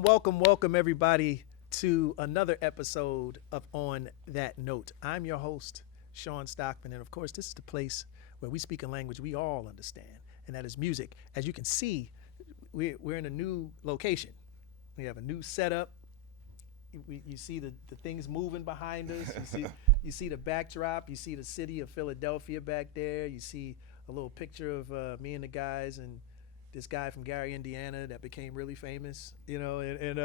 Welcome, everybody, to another episode of On That Note. I'm your host, Shawn Stockman, and of course, this is the place where we speak a language we all understand, and that is music. As you can see, we're in a new location. We have a new setup. You see the things moving behind us. You see the backdrop. You see the city of Philadelphia back there. You see a little picture of me and the guys and this guy from Gary, Indiana, that became really famous. Check it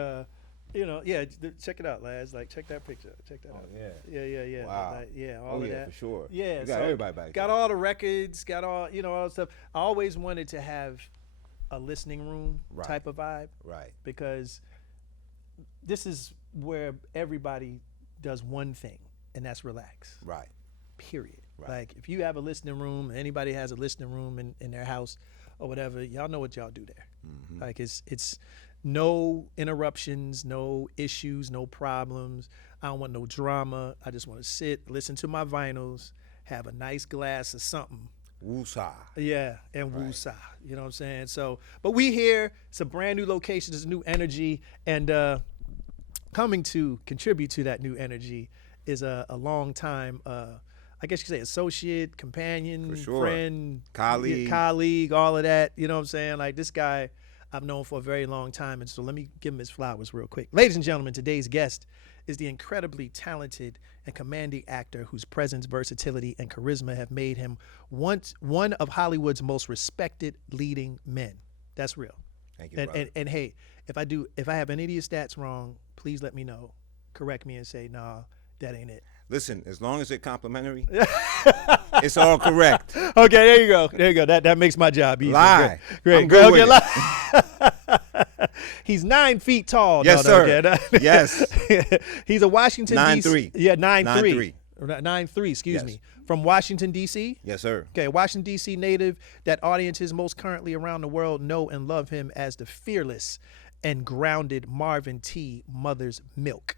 out, Laz. Like, check that picture. Check that out. Yeah. Wow. All of that. For sure. Yeah. You got everybody back Got there. all the records. Got all the stuff. I always wanted to have a listening room type of vibe. Right. Because this is where everybody does one thing, and that's relax. Right. Period. Right. Like, if you have a listening room, anybody has a listening room in their house or whatever, y'all know what y'all do there. Mm-hmm. Like, it's no interruptions, no issues, no problems. I don't want no drama. I just want to sit, listen to my vinyls, have a nice glass of something. Woosah. Yeah, and woosah. You know what I'm saying? So, but we here. It's a brand new location. There's new energy, and coming to contribute to that new energy is a long time, I guess you could say, associate, companion, For sure. friend, Colleague, all of that. You know what I'm saying? Like, this guy I've known for a very long time, and so let me give him his flowers real quick. Ladies and gentlemen, today's guest is the incredibly talented and commanding actor whose presence, versatility, and charisma have made him one of Hollywood's most respected leading men. That's real. Thank you, brother. And hey, if I have any of these stats wrong, please let me know. Correct me and say, nah, that ain't it. Listen, as long as it's complimentary, it's all correct. Okay, there you go. That makes my job easy. Lie. Great. I'm good with lie. He's 9 feet tall. Yes, sir. Okay. Yes. He's a Washington, 9'3". D.C. Yeah, 9'3". 9'3". 9'3", excuse Yes. me. From Washington, D.C.? Yes, sir. Okay, Washington, D.C. native that audiences most currently around the world know and love him as the fearless and grounded Marvin T. Mother's Milk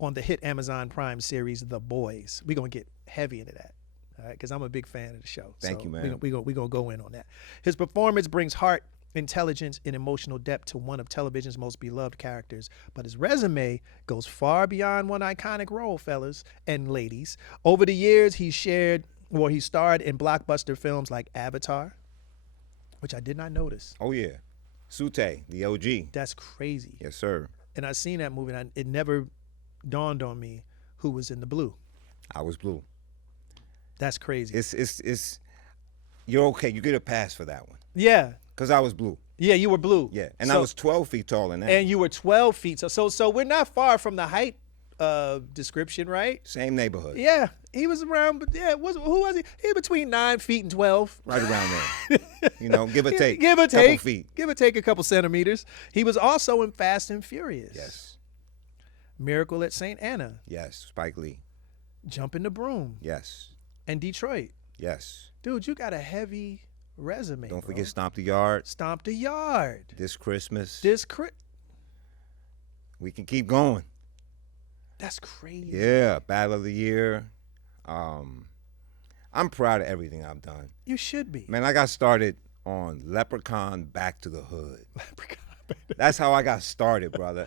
on the hit Amazon Prime series The Boys. We're going to get heavy into that, all right, because I'm a big fan of the show. Thank you, man. We're going to go in on that. His performance brings heart, intelligence, and emotional depth to one of television's most beloved characters, but his resume goes far beyond one iconic role, fellas and ladies. Over the years, he starred in blockbuster films like Avatar, which I did not notice. Oh, yeah. Sute, the OG. That's crazy. Yes, sir. And I seen that movie, and it never dawned on me who was in the blue. I was blue. That's crazy. It's you're okay. You get a pass for that one. Yeah. Because I was blue. Yeah, you were blue. Yeah. And I was 12 feet tall in that. And you were 12 feet. So we're not far from the height description, right? Same neighborhood. Yeah. He was around, but yeah, who was he? He was between 9 feet and 12. Right around there. Give or take. Give or take. Couple feet. Give or take a couple centimeters. He was also in Fast and Furious. Yes. Miracle at St. Anna. Yes. Spike Lee. Jumping the Broom. Yes. And Detroit. Yes. Dude, you got a heavy resume. Don't forget Stomp the Yard. Stomp the Yard. This Christmas. We can keep going. That's crazy. Yeah. Battle of the Year. I'm proud of everything I've done. You should be. Man, I got started on Leprechaun Back to the Hood. Leprechaun. That's how I got started, brother.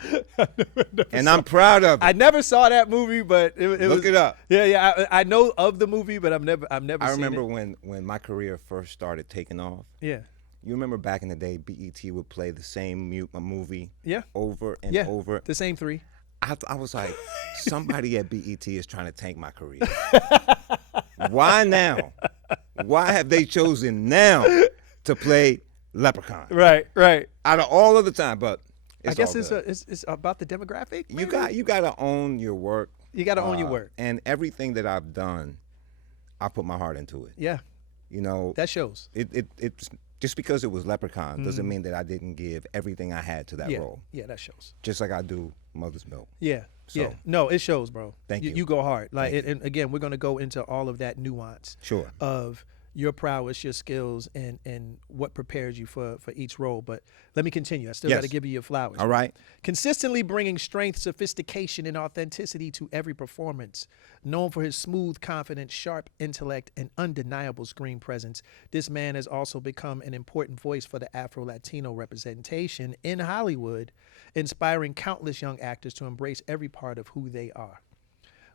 And I'm proud of it. I never saw that movie, but Look it up. Yeah. I know of the movie, but I've never seen it. I remember when my career first started taking off. Yeah. You remember back in the day, BET would play the same movie over and over. The same three. I was like, somebody at BET is trying to tank my career. Why now? Why have they chosen now to play Leprechaun? Right. Out of all of the time, but I guess it's about the demographic. Maybe? You got to own your work. You got to own your work. And everything that I've done, I put my heart into it. Yeah. That shows. It's just because it was Leprechaun doesn't mean that I didn't give everything I had to that role. Yeah, that shows. Just like I do Mother's Milk. Yeah. So, yeah. No, it shows, bro. Thank you. You go hard. And again, we're going to go into all of that nuance. Sure. Of your prowess, your skills, and what prepares you for each role. But let me continue. I still Yes. got to give you your flowers. All right. Consistently bringing strength, sophistication, and authenticity to every performance. Known for his smooth, confident, sharp intellect, and undeniable screen presence, this man has also become an important voice for the Afro-Latino representation in Hollywood, inspiring countless young actors to embrace every part of who they are.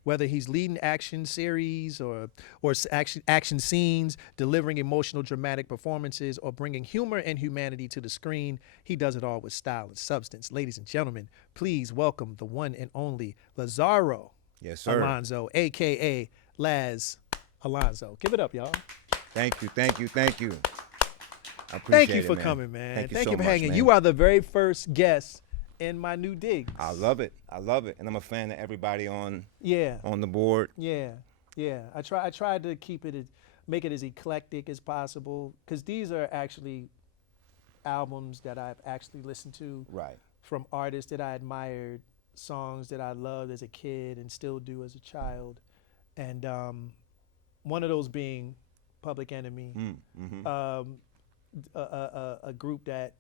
Whether he's leading action series or action scenes, delivering emotional, dramatic performances, or bringing humor and humanity to the screen, he does it all with style and substance. Ladies and gentlemen, please welcome the one and only Lazaro Yes, sir. Alonso, a.k.a. Laz Alonso. Give it up, y'all. Thank you. I appreciate Thank you it, for man. coming, man. Thank you Thank so you for much, hanging. man. You are the very first guest in my new digs. I love it. And I'm a fan of everybody on Yeah. the board. Yeah, yeah. I tried to keep it, make it as eclectic as possible, because these are actually albums that I've actually listened to Right. from artists that I admired, songs that I loved as a kid and still do as a child, and one of those being Public Enemy, Mm-hmm. a group that,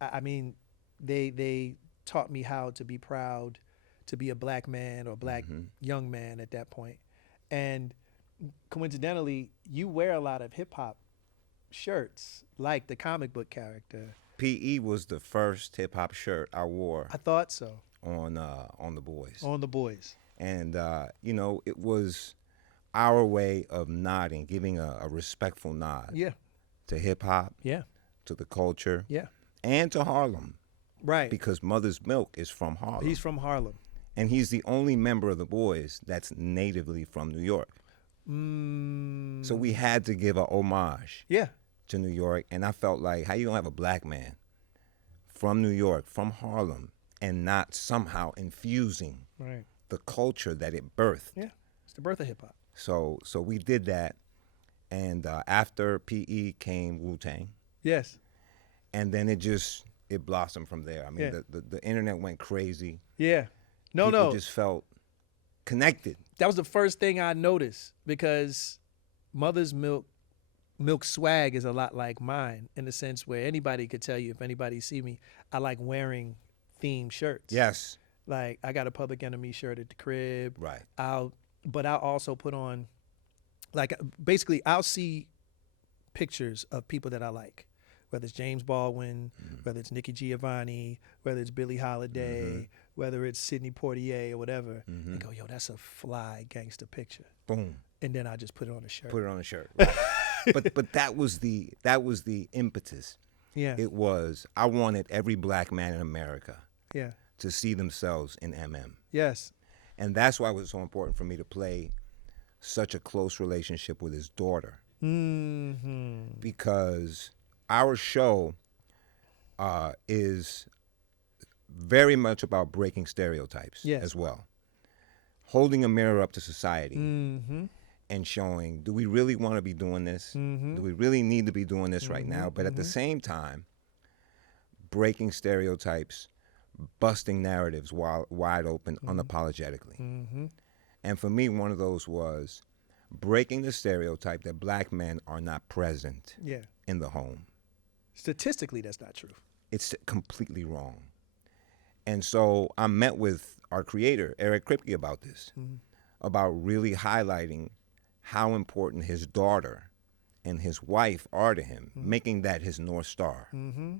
I mean, they taught me how to be proud to be a black man or black young man at that point. And coincidentally, you wear a lot of hip hop shirts, like the comic book character. PE was the first hip hop shirt I wore I thought so. on the boys. On the boys. And it was our way of nodding, giving a respectful nod Yeah. to hip hop, Yeah. to the culture, Yeah. and to Harlem, Right. because Mother's Milk is from Harlem. He's from Harlem. And he's the only member of the boys that's natively from New York. So we had to give a homage Yeah. to New York, and I felt like, how you gonna have a black man from New York, from Harlem, and not somehow infusing Right. the culture that it birthed? Yeah. It's the birth of hip hop. So we did that, and after PE came Wu-Tang, Yes. and then it blossomed from there. I mean, Yeah. the internet went crazy. Yeah. No, People no. just felt connected. That was the first thing I noticed, because Mother's Milk swag is a lot like mine, in the sense where anybody could tell you, if anybody see me, I like wearing themed shirts. Yes. Like, I got a Public Enemy shirt at the crib. Right. I'll also put on, like, basically I'll see pictures of people that I like, whether it's James Baldwin, whether it's Nikki Giovanni, whether it's Billie Holiday, whether it's Sidney Poitier or whatever, and go, yo, that's a fly gangster picture. Boom. And then I just put it on a shirt. Put it on a shirt. Right. but that was the impetus. Yeah. It was, I wanted every black man in America Yeah. to see themselves in MM. Yes. And that's why it was so important for me to play such a close relationship with his daughter. Mm-hmm. Because our show is very much about breaking stereotypes Yes. as well. Holding a mirror up to society Mm-hmm. and showing, do we really want to be doing this? Mm-hmm. Do we really need to be doing this right now? But at the same time, breaking stereotypes, busting narratives wide open unapologetically. Mm-hmm. And for me, one of those was breaking the stereotype that black men are not present Yeah. in the home. Statistically, that's not true. It's completely wrong. And so I met with our creator, Eric Kripke, about this, about really highlighting how important his daughter and his wife are to him, making that his North Star. Mm-hmm.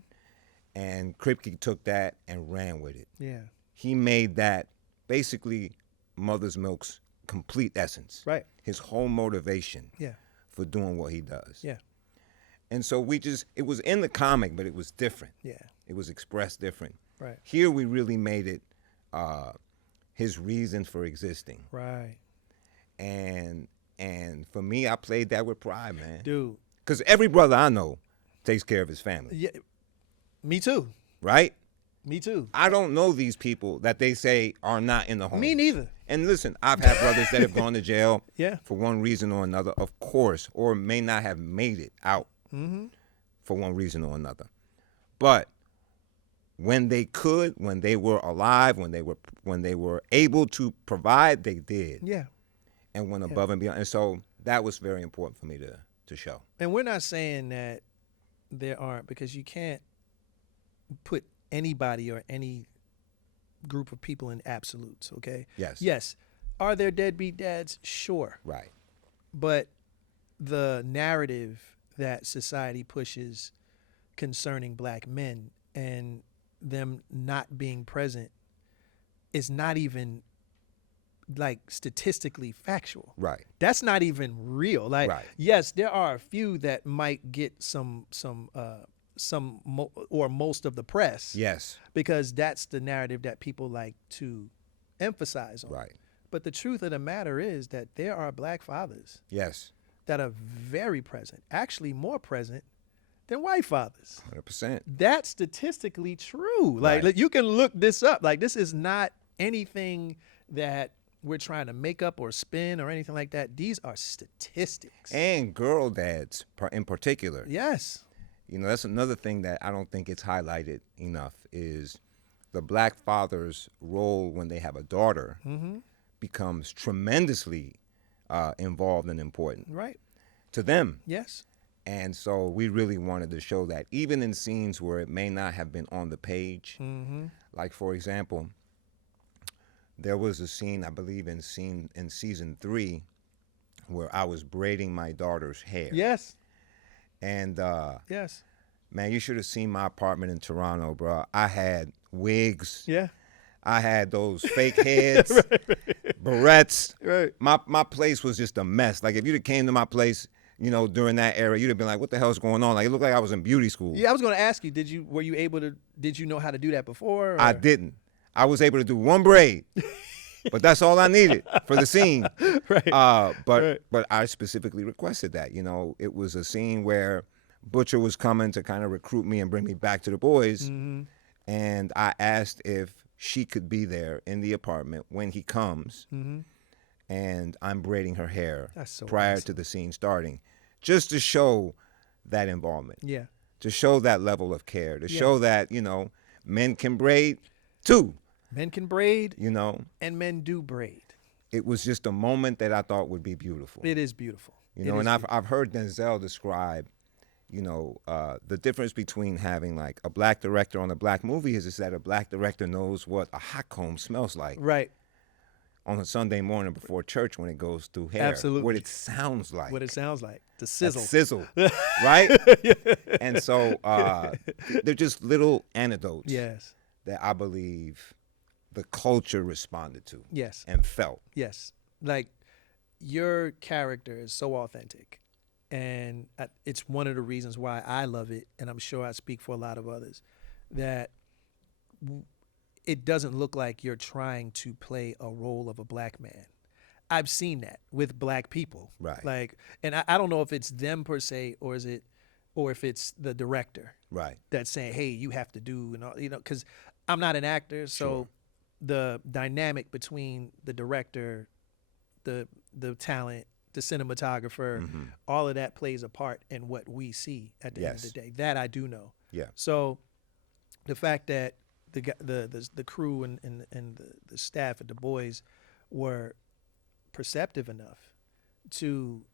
And Kripke took that and ran with it. Yeah. He made that basically Mother's Milk's complete essence. Right. His whole motivation Yeah. for doing what he does. Yeah. And so it was in the comic, but it was different. Yeah. It was expressed different. Right. Here we really made it his reason for existing. Right. And for me, I played that with pride, man. Dude. Because every brother I know takes care of his family, Yeah. Me too. right? Me too. I don't know these people that they say are not in the home. Me neither. And listen, I've had brothers that have gone to jail Yeah. for one reason or another, of course, or may not have made it out for one reason or another. But when they could, when they were alive, when they were able to provide, they did, Yeah. and went above and beyond. And so that was very important for me to show. And we're not saying that there aren't, because you can't put anybody or any group of people in absolutes, okay? Yes. Yes. Are there deadbeat dads? Sure. Right. But the narrative that society pushes concerning black men and them not being present is not even like statistically factual. Right. That's not even real. Like, Right. yes, there are a few that might get some or most of the press. Yes. Because that's the narrative that people like to emphasize on. Right. But the truth of the matter is that there are black fathers Yes. that are very present, actually more present than white fathers. 100%. That's statistically true. Like, Right. you can look this up. Like, this is not anything that we're trying to make up or spin or anything like that. These are statistics. And girl dads in particular. Yes. You know, that's another thing that I don't think gets highlighted enough is the black father's role when they have a daughter becomes tremendously involved and important Right. to them. Yes. And so we really wanted to show that even in scenes where it may not have been on the page, like for example, there was a scene, I believe in season 3, where I was braiding my daughter's hair. Yes. And Yes. man, you should have seen my apartment in Toronto, bro. I had wigs. Yeah. I had those fake heads, barrettes. Right. My place was just a mess. Like if you'd have came to my place, you know, during that era, you'd have been like, "What the hell's going on?" Like it looked like I was in beauty school. Yeah, I was going to ask you, did you know how to do that before? Or? I didn't. I was able to do one braid, but that's all I needed for the scene. Right. But I specifically requested that. You know, it was a scene where Butcher was coming to kind of recruit me and bring me back to the boys, and I asked if she could be there in the apartment when he comes, and I'm braiding her hair That's so prior awesome. to the scene starting, just to show that involvement, Yeah. to show that level of care, to show that, you know, men can braid too. Men can braid, You know, and men do braid. it was just a moment that I thought would be beautiful. It is beautiful. You know, and I've heard Denzel describe, you know, the difference between having like a black director on a black movie is that a black director knows what a hot comb smells like Right. on a Sunday morning before church when it goes through hair. Absolutely. What it sounds like. What it sounds like. The That sizzle. sizzle, right? And so they're just little anecdotes Yes. that I believe the culture responded to Yes. and felt. Yes. Like, your character is so authentic. And it's one of the reasons why I love it, and I'm sure I speak for a lot of others, that it doesn't look like you're trying to play a role of a black man. I've seen that with black people. Right. Like, and I don't know if it's them per se, or if it's the director Right. that's saying, hey, you have to do, and all, you know, because I'm not an actor, so Sure. the dynamic between the director, the talent, the cinematographer, all of that plays a part in what we see at the end of the Yes. day. That I do know. Yeah. So the fact that the crew and the staff at the boys were perceptive enough to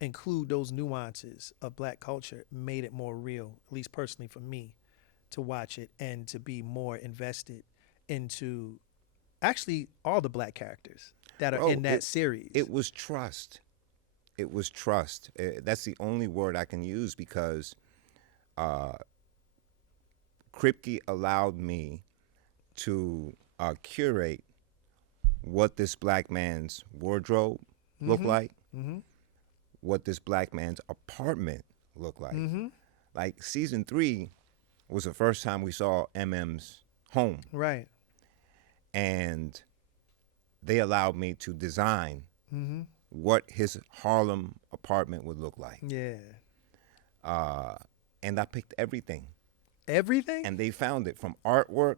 include those nuances of black culture made it more real, at least personally for me, to watch it and to be more invested into actually all the black characters that are Bro, in that series. It was trust. It was trust. That's the only word I can use because Kripke allowed me to curate what this black man's wardrobe looked like, what this black man's apartment looked like. Like season 3 was the first time we saw MM's home, right. and they allowed me to design what his Harlem apartment would look like. Yeah. And I picked everything. Everything? And they found it from artwork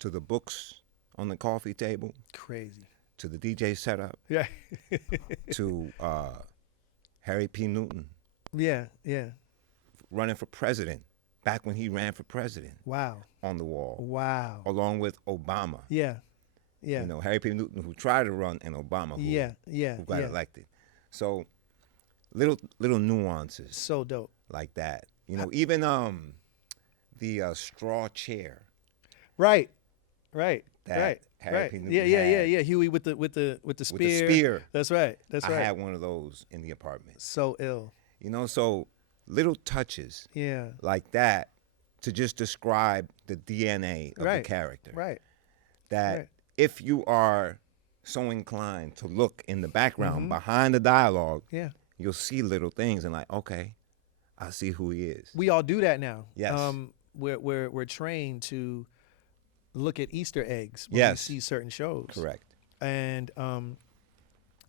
to the books on the coffee table Crazy. to the DJ setup Yeah. to Harry P. Newton Yeah. Yeah. running for president back when he ran for president Wow. on the wall, Wow. along with Obama. Yeah. Yeah. You know, Harry P. Newton, who tried to run, and Obama, who Yeah. got Yeah. elected. So, little nuances So dope. like that. You know, even the straw chair Right. Right. that Right. Harry Right. P. Newton Yeah. had Huey with the spear. with the spear. That's right. That's I right. had one of those in the apartment. So ill. You know, so little touches Yeah. like that to just describe the DNA of the Right. character. Right. That Right. if you are so inclined to look in the background Mm-hmm. behind the dialogue, Yeah. you'll see little things and like, okay, I see who he is. We all do that now. Yes. We're trained to look at Easter eggs when Yes. we see certain shows. Correct. And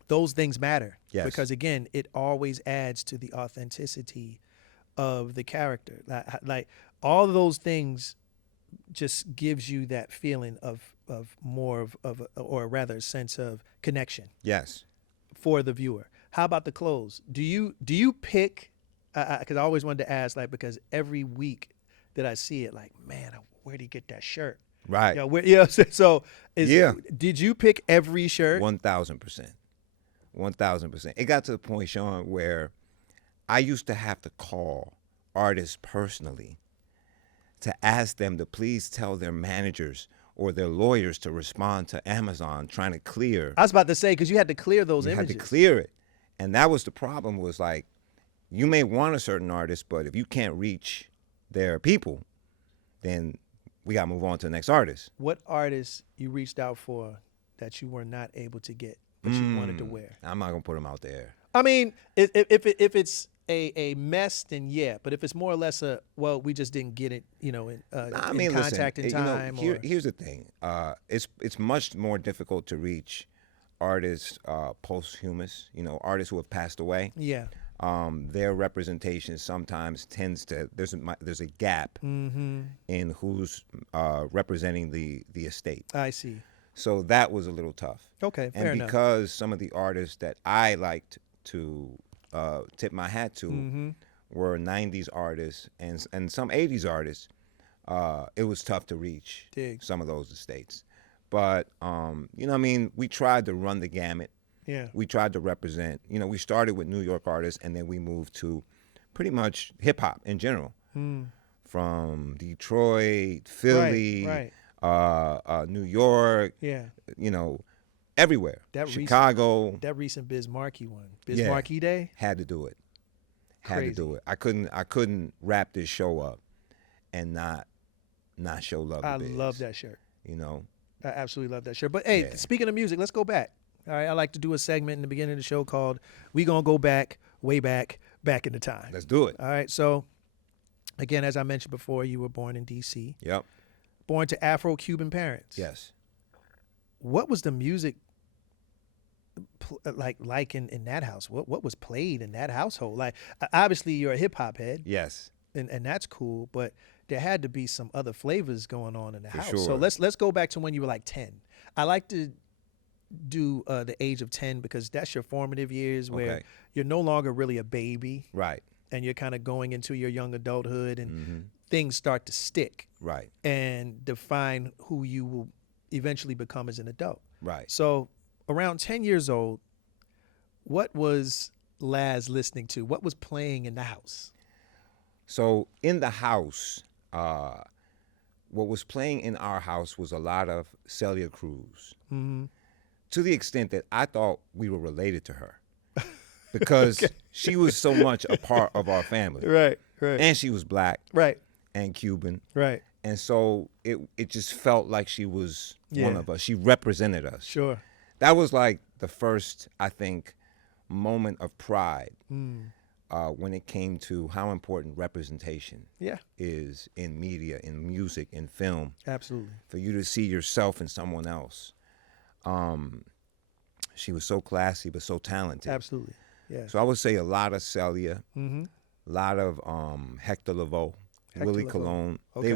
those things matter. Yes. Because again, it always adds to the authenticity of the character. Like all of those things just gives you that feeling of more of or rather a sense of connection Yes. for the viewer. How about the clothes? Do you pick? Because I always wanted to ask, like, because every week that I see it, like, man, where'd he get that shirt? Right. Yeah. So Yeah. Did you pick every shirt? 1,000%. 1,000%. It got to the point, Shawn, where I used to have to call artists personally to ask them to please tell their managers or their lawyers to respond to Amazon trying to clear. I was about to say, because you had to clear those You images. had to clear it. And that was the problem, was like, you may want a certain artist, but if you can't reach their people, then we got to move on to the next artist. What artists you reached out for that you were not able to get, but you wanted to wear? I'm not going to put them out there. I mean, if it's a mess, then yeah. But if it's more or less we just didn't get it, in contact in time. Here's the thing. It's much more difficult to reach artists posthumous, artists who have passed away. Yeah. Their representation sometimes tends to, there's a gap in who's representing the estate. I see. So that was a little tough. Okay, fair and enough. because some of the artists that I liked to tip my hat to were 90s artists and some 80s artists, it was tough to reach some of those estates. But, we tried to run the gamut. Yeah. We tried to represent, we started with New York artists and then we moved to pretty much hip hop in general. From Detroit, Philly, Right. New York, everywhere. Chicago. That recent Biz Markie one. Biz Yeah. Markie Day? Had to do it. Had Crazy. to do it. I couldn't wrap this show up and not show love to I Biz. love that shirt. I I absolutely love that shirt. But hey, speaking of music, let's go back. All right, I like to do a segment in the beginning of the show called "We Gonna Go Back, Way Back, Back in the Time." Let's do it. All right, so again, as I mentioned before, you were born in D.C. Yep. Born to Afro-Cuban parents. Yes. What was the music like in that house? What was played in that household? Like, obviously, you're a hip hop head. Yes. And that's cool, but there had to be some other flavors going on in the house. sure. So let's go back to when you were like 10. I like to do the age of 10 because that's your formative years where Okay. you're no longer really a baby Right. and you're kind of going into your young adulthood and things start to stick Right. and define who you will eventually become as an adult. Right. So around 10 years old, what was Laz listening to? What was playing in the house? So in the house, what was playing in our house was a lot of Celia Cruz. To the extent that I thought we were related to her because she was so much a part of our family. Right. And she was black Right. and Cuban. Right. And so it just felt like she was one Yeah. of us. She represented us. Sure. That was like the first, I think, moment of pride when it came to how important representation Yeah. is in media, in music, in film. Absolutely. For you to see yourself in someone else. She was so classy but so talented. Absolutely. Yeah. So I would say a lot of Celia, Mm-hmm. a lot of Hector Lavoe, Willie Lavoe. Colon. Okay.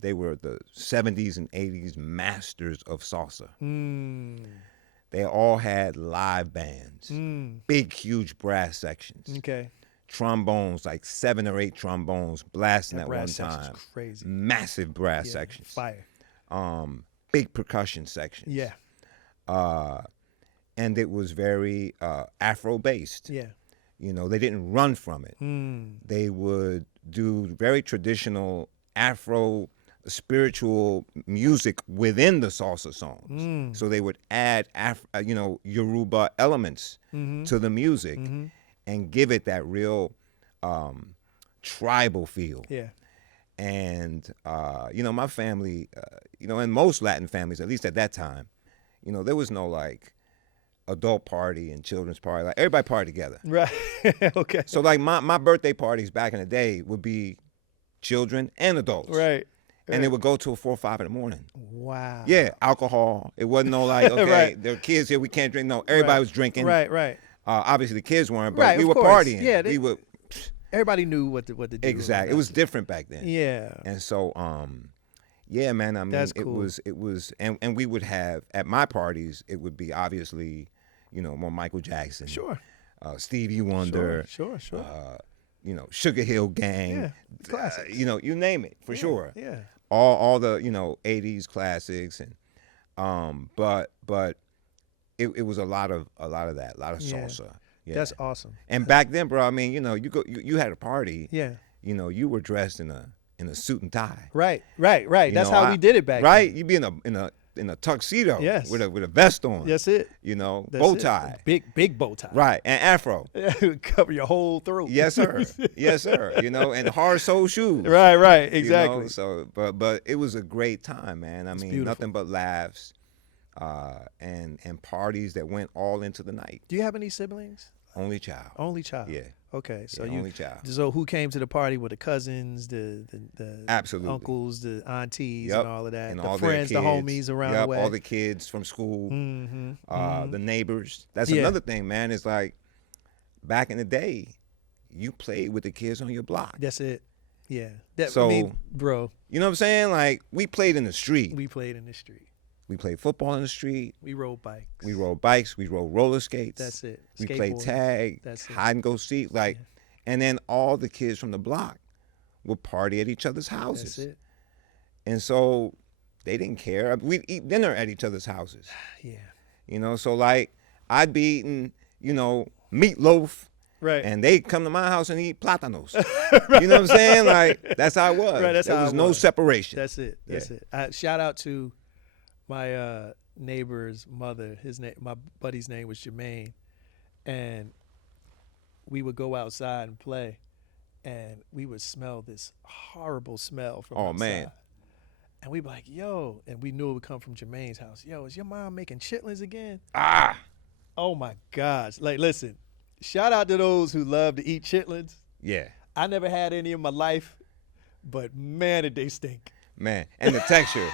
They were the 70s and 80s masters of salsa. They all had live bands, big, huge brass sections, Okay. trombones, like 7 or 8 trombones blasting That at one brass section's time. crazy. Massive brass Yeah. sections. Fire. Big percussion sections. Yeah. And it was very Afro-based. Yeah. You know, they didn't run from it. Mm. They would do very traditional Afro spiritual music within the salsa songs. So they would add, Yoruba elements to the music and give it that real tribal feel. Yeah. And, my family, and most Latin families, at least at that time, there was no like adult party and children's party. Like everybody partied together. Right. Okay. So like my birthday parties back in the day would be children and adults. Right. And they would go till 4 or 5 in the morning. Wow. Yeah, alcohol. It wasn't no like, okay, Right. there are kids here, we can't drink. No, everybody was drinking. Right. Obviously the kids weren't, but Right, we of were course. partying. Yeah, we would. Everybody knew what to do. Exactly. It was different back then. Yeah. And so, yeah, man. I mean, That's it cool. was, and we would have at my parties. It would be obviously, more Michael Jackson. Sure. Stevie Wonder. Sure. Sugar Hill Gang. Yeah. Classics. You name it for sure. Yeah. All the 80s classics and but it was a lot of that, a lot of Yeah. salsa. Yeah. That's awesome. And back then, bro, I mean, you had a party. Yeah. You were dressed in a suit and tie. Right. That's how we did it back right? then. You'd be in a tuxedo. Yes. With a vest on. That's it. That's bow it. tie. Big bow tie. Right, and afro. Cover your whole throat. Yes, sir. Yes, sir. And hard sole shoes. Right. Exactly. So, but it was a great time, man. I mean, beautiful. nothing but laughs, and parties that went all into the night. Do you have any siblings? Only child. Only child. Yeah. Okay. So Yeah, you only child. So who came to the party? Were the cousins, the Absolutely. uncles, the aunties, Yep. and all of that? And the all their friends, the kids. homies around Yep, the way. all the kids from school, the neighbors. That's Yeah. another thing, man. It's like back in the day, you played with the kids on your block. That's it. Yeah. Bro, You know what I'm saying? Like we played in the street. we played in the street. We played football in the street. We rode bikes. We rode bikes. We rode roller skates. That's it. We played Skateboarding. tag, That's it. hide and go seek, and then all the kids from the block would party at each other's houses. That's it. And so they didn't care. We'd eat dinner at each other's houses. Yeah. So like I'd be eating, meatloaf. Right. And they'd come to my house and eat plátanos. You know what I'm saying? Like that's how it was. Right, that's there how was it no was. separation. That's it. That's it. Shout out to my neighbor's mother. My buddy's name was Jermaine, and we would go outside and play, and we would smell this horrible smell from outside. Man. And we'd be like, "Yo," and we knew it would come from Jermaine's house. "Yo, is your mom making chitlins again?" Oh my gosh! Like, listen, shout out to those who love to eat chitlins. Yeah. I never had any in my life, but man, did they stink. Man, and the texture.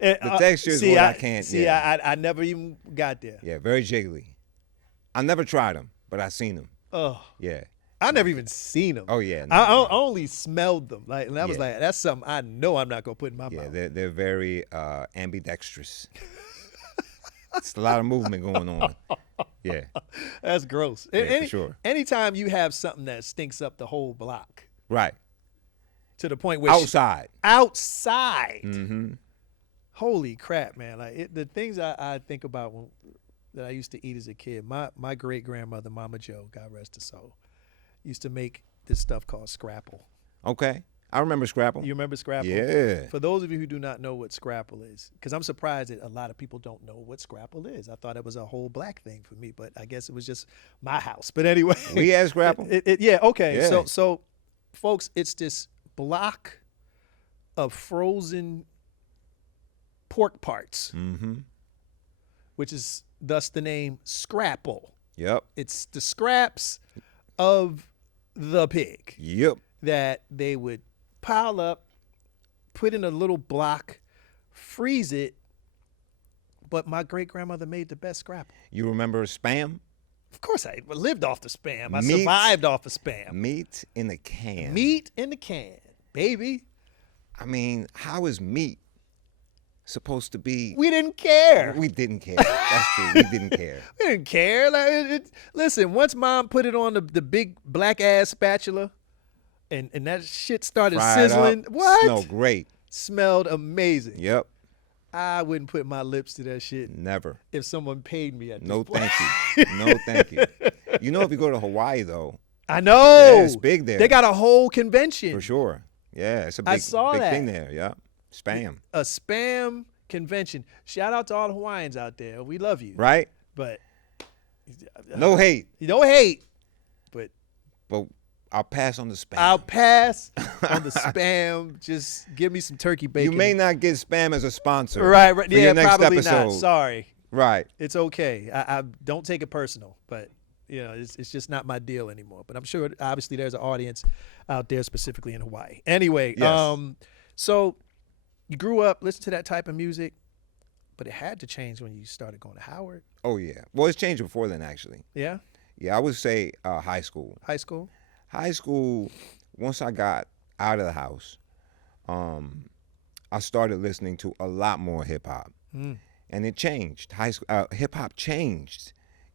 And, The texture is what I can't. See, yeah. I never even got there. Yeah, very jiggly. I never tried them, but I seen them. Oh, Yeah. I never even seen them. Oh yeah. I only smelled them. Like, and I was Yeah. like, that's something I know I'm not gonna put in my Yeah, mouth. they're very ambidextrous. It's a lot of movement going on. Yeah. That's gross. Yeah, for sure. Anytime you have something that stinks up the whole block Right. to the point where Outside. outside. Mm-hmm. Holy crap, man! Like the things I think about that I used to eat as a kid. My great grandmother, Mama Joe, God rest her soul, used to make this stuff called scrapple. Okay. I remember Scrapple. You remember scrapple? Yeah. For those of you who do not know what scrapple is, because I'm surprised that a lot of people don't know what scrapple is. I thought it was a whole black thing for me, but I guess it was just my house. But anyway, We had Scrapple. yeah. Okay. Yeah. So, folks, it's this block of frozen pork parts, Mm-hmm. which is thus the name scrapple. Yep. It's the scraps of the pig Yep. that they would pile up, put in a little block, freeze it. But my great grandmother made the best scrapple. You remember Spam? Of course, I lived off the Spam. I Meat. survived off of Spam. Meat in a can. Meat in the can, baby. I mean, how is meat supposed to be? We didn't care. We didn't care. That's true. We didn't care. We didn't care. Like, listen, once Mom put it on the big black ass spatula, and that shit started Fried sizzling. up, What? smelled great. Smelled amazing. Yep. I wouldn't put my lips to that shit Never. if someone paid me at this No, point. thank you. No, thank you. You know, if you go to Hawaii though, I know. yeah, it's big there. They got a whole convention. For sure. Yeah, it's a big, I saw big that. thing there. Yeah, spam. A spam convention. Shout out to all the Hawaiians out there. We love you. Right? But No hate, no hate. But I'll pass on the spam. I'll pass on the spam. Just give me some turkey bacon. You may not get spam as a sponsor. Right. For Yeah, your next probably episode. not. Sorry. Right. It's okay. I don't take it personal, but it's just not my deal anymore. But I'm sure obviously there's an audience out there specifically in Hawaii. Anyway, Yes. So you grew up listening to that type of music, but it had to change when you started going to Howard. Oh yeah. Well, it's changed before then actually. Yeah? Yeah, I would say high school. High school? High school. Once I got out of the house, I started listening to a lot more hip hop. And it changed. Hip hop changed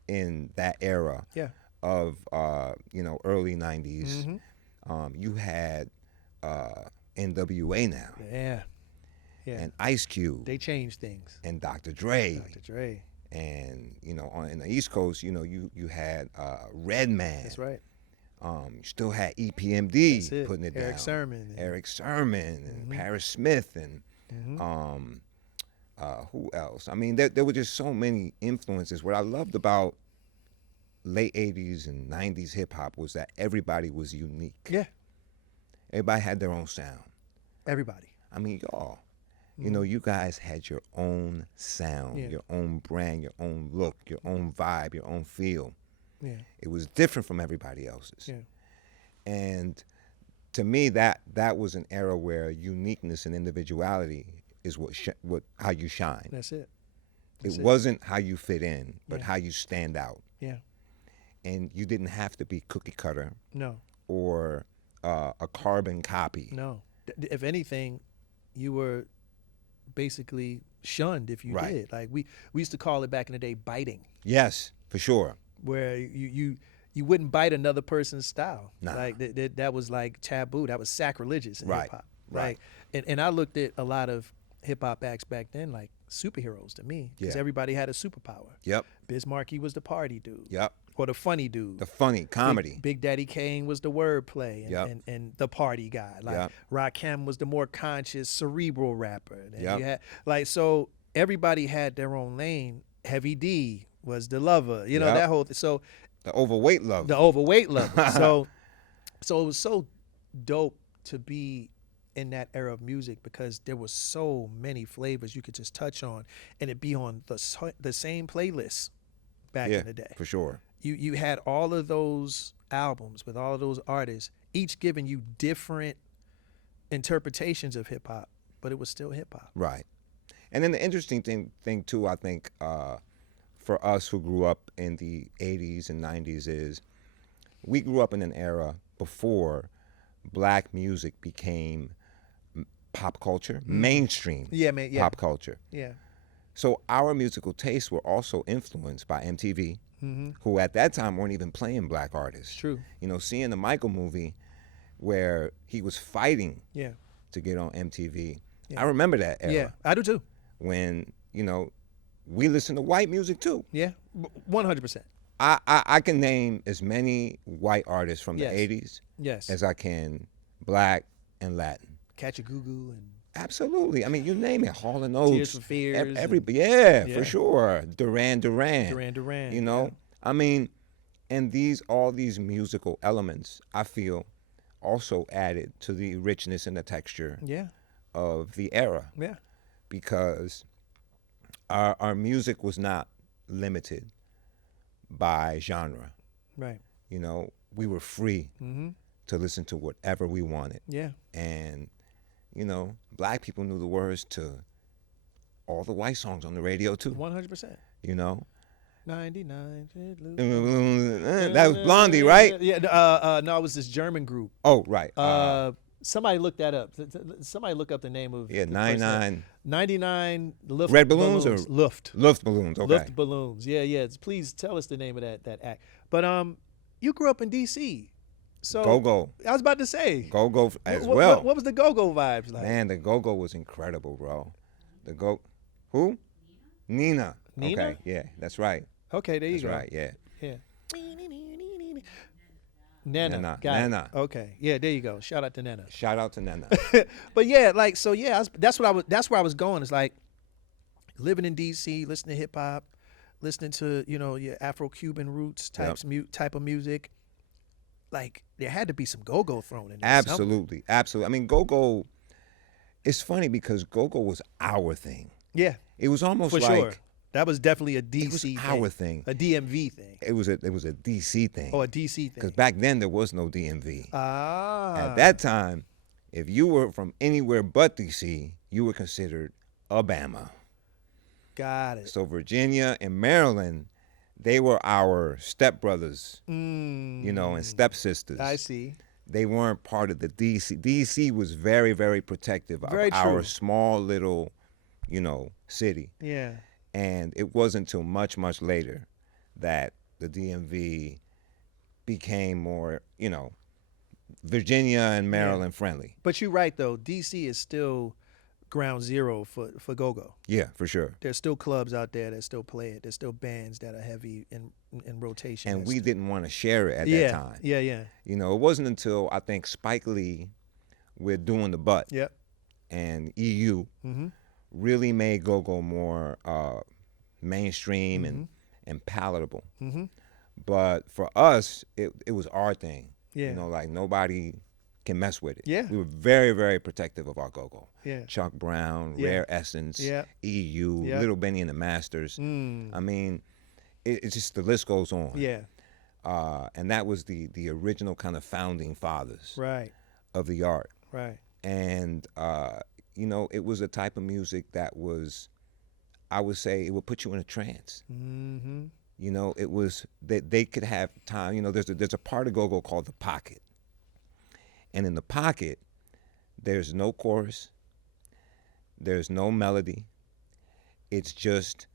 in that era Yeah. of early '90s. You had NWA now, Yeah. and Ice Cube, They changed things. and Dr. Dre, Dr. Dre. and in the East Coast, you had Redman. That's right. You still had EPMD That's it. putting it Eric down. Sermon. Eric Sermon and Paris Smith and who else? I mean, there were just so many influences. What I loved about late 80s and 90s hip hop was that everybody was unique. Yeah. Everybody had their own sound. Everybody. I mean, y'all, you guys had your own sound, Yeah. your own brand, your own look, your own vibe, your own feel. Yeah. It was different from everybody else's. Yeah. And to me, that was an era where uniqueness and individuality is how you shine. That's it. It wasn't how you fit in, but Yeah. how you stand out. Yeah. And you didn't have to be cookie cutter No. or a carbon copy. No. If anything, you were basically shunned if you Right. did. Like we used to call it back in the day biting, Yes, for sure. where you wouldn't bite another person's style. Nah. Like that was like taboo. That was sacrilegious in Right. hip hop. Right. And I looked at a lot of hip hop acts back then like superheroes to me because Yeah. everybody had a superpower. Yep, Biz Markie was the party dude. yep. Or the funny dude. The funny comedy. Big Daddy Kane was the wordplay and, Yep. and the party guy. Like Yep. Rakim was the more conscious, cerebral rapper. And Yep. you had, so everybody had their own lane. Heavy D was the lover. Yep. That whole so The overweight love. the overweight lover. so it was so dope to be in that era of music because there was so many flavors you could just touch on and it'd be on the same playlist back yeah, in the day. for sure. You had all of those albums with all of those artists, each giving you different interpretations of hip hop, but it was still hip hop. Right. And then the interesting thing too, I think, for us who grew up in the 80s and 90s is we grew up in an era before black music became pop culture, mainstream Yeah, man. Yeah. pop culture. Yeah. So our musical tastes were also influenced by MTV, who at that time weren't even playing black artists. True. Seeing the Michael movie where he was fighting Yeah. to get on MTV. Yeah. I remember that era Yeah. I do too. when, we listened to white music too. Yeah. 100%. I can name as many white artists from the Yes. 80s Yes. as I can black and Latin. Catch a Goo Goo and Absolutely. I mean, you name it. Hall and Oates. Tears for Fears. Yeah, Yeah. for sure. Duran Duran. Duran. Yeah. I mean, and all these musical elements, I feel, also added to the richness and the texture Yeah. of the era Yeah. because our music was not limited by genre. Right. We were free to listen to whatever we wanted. Yeah. And, black people knew the words to all the white songs on the radio too. 100%. 99. That was Blondie, right? Yeah. No, it was this German group. Oh, right. Somebody look that up. Somebody look up the name of Yeah, the person. 99 Luft Red balloons or Luft. balloons. Okay. Luft balloons. Yeah. Please tell us the name of that act. But you grew up in D.C. So Go-Go. I was about to say Go-Go as what, well. What was the Go-Go vibes like? Man, the Go-Go was incredible, bro. Who? Nina. Nina? Okay, yeah, that's right. Okay, there you That's go. right, yeah. Yeah. Nana. Nana. Got Nana. it. Okay. Yeah, there you go. Shout out to Nana. Shout out to Nana. But yeah, like so. Yeah, that's what I was. That's where I was going. It's like living in D.C., listening to hip hop, listening to your Afro-Cuban roots type of music. Like there had to be some go-go thrown in there. Absolutely, absolutely. I mean, go-go. It's funny because go-go was our thing. Yeah, it was almost for like sure. That was definitely a DC it was thing. our thing. A DMV thing. It was a DC thing. Oh, a DC thing. Because back then there was no DMV. Ah. At that time, if you were from anywhere but DC, you were considered a Bama. Got it. So Virginia and Maryland, they were our stepbrothers, and stepsisters. I see. They weren't part of the DC. DC was very, very protective of our small little, city. Yeah. And it wasn't until much, much later that the DMV became more, Virginia and Maryland friendly. But you're right, though. D.C. is still ground zero for go-go. Yeah, for sure. There's still clubs out there that still play it. There's still bands that are heavy in rotation. And we didn't want to share it at that time. Yeah. It wasn't until, I think, Spike Lee with Doing the Butt and EU really made go-go more mainstream and palatable. But for us, it was our thing. Yeah. Like nobody can mess with it. Yeah. We were very, very protective of our go-go. Yeah. Chuck Brown, Rare Essence, EU, Little Benny and the Masters. I mean, it's just the list goes on. Yeah. And that was the original kind of founding fathers of the art. Right. And, it was a type of music that was, I would say, it would put you in a trance. Mm-hmm. It was that they could have time. There's a part of go-go called the pocket. And in the pocket, there's no chorus, there's no melody. It's just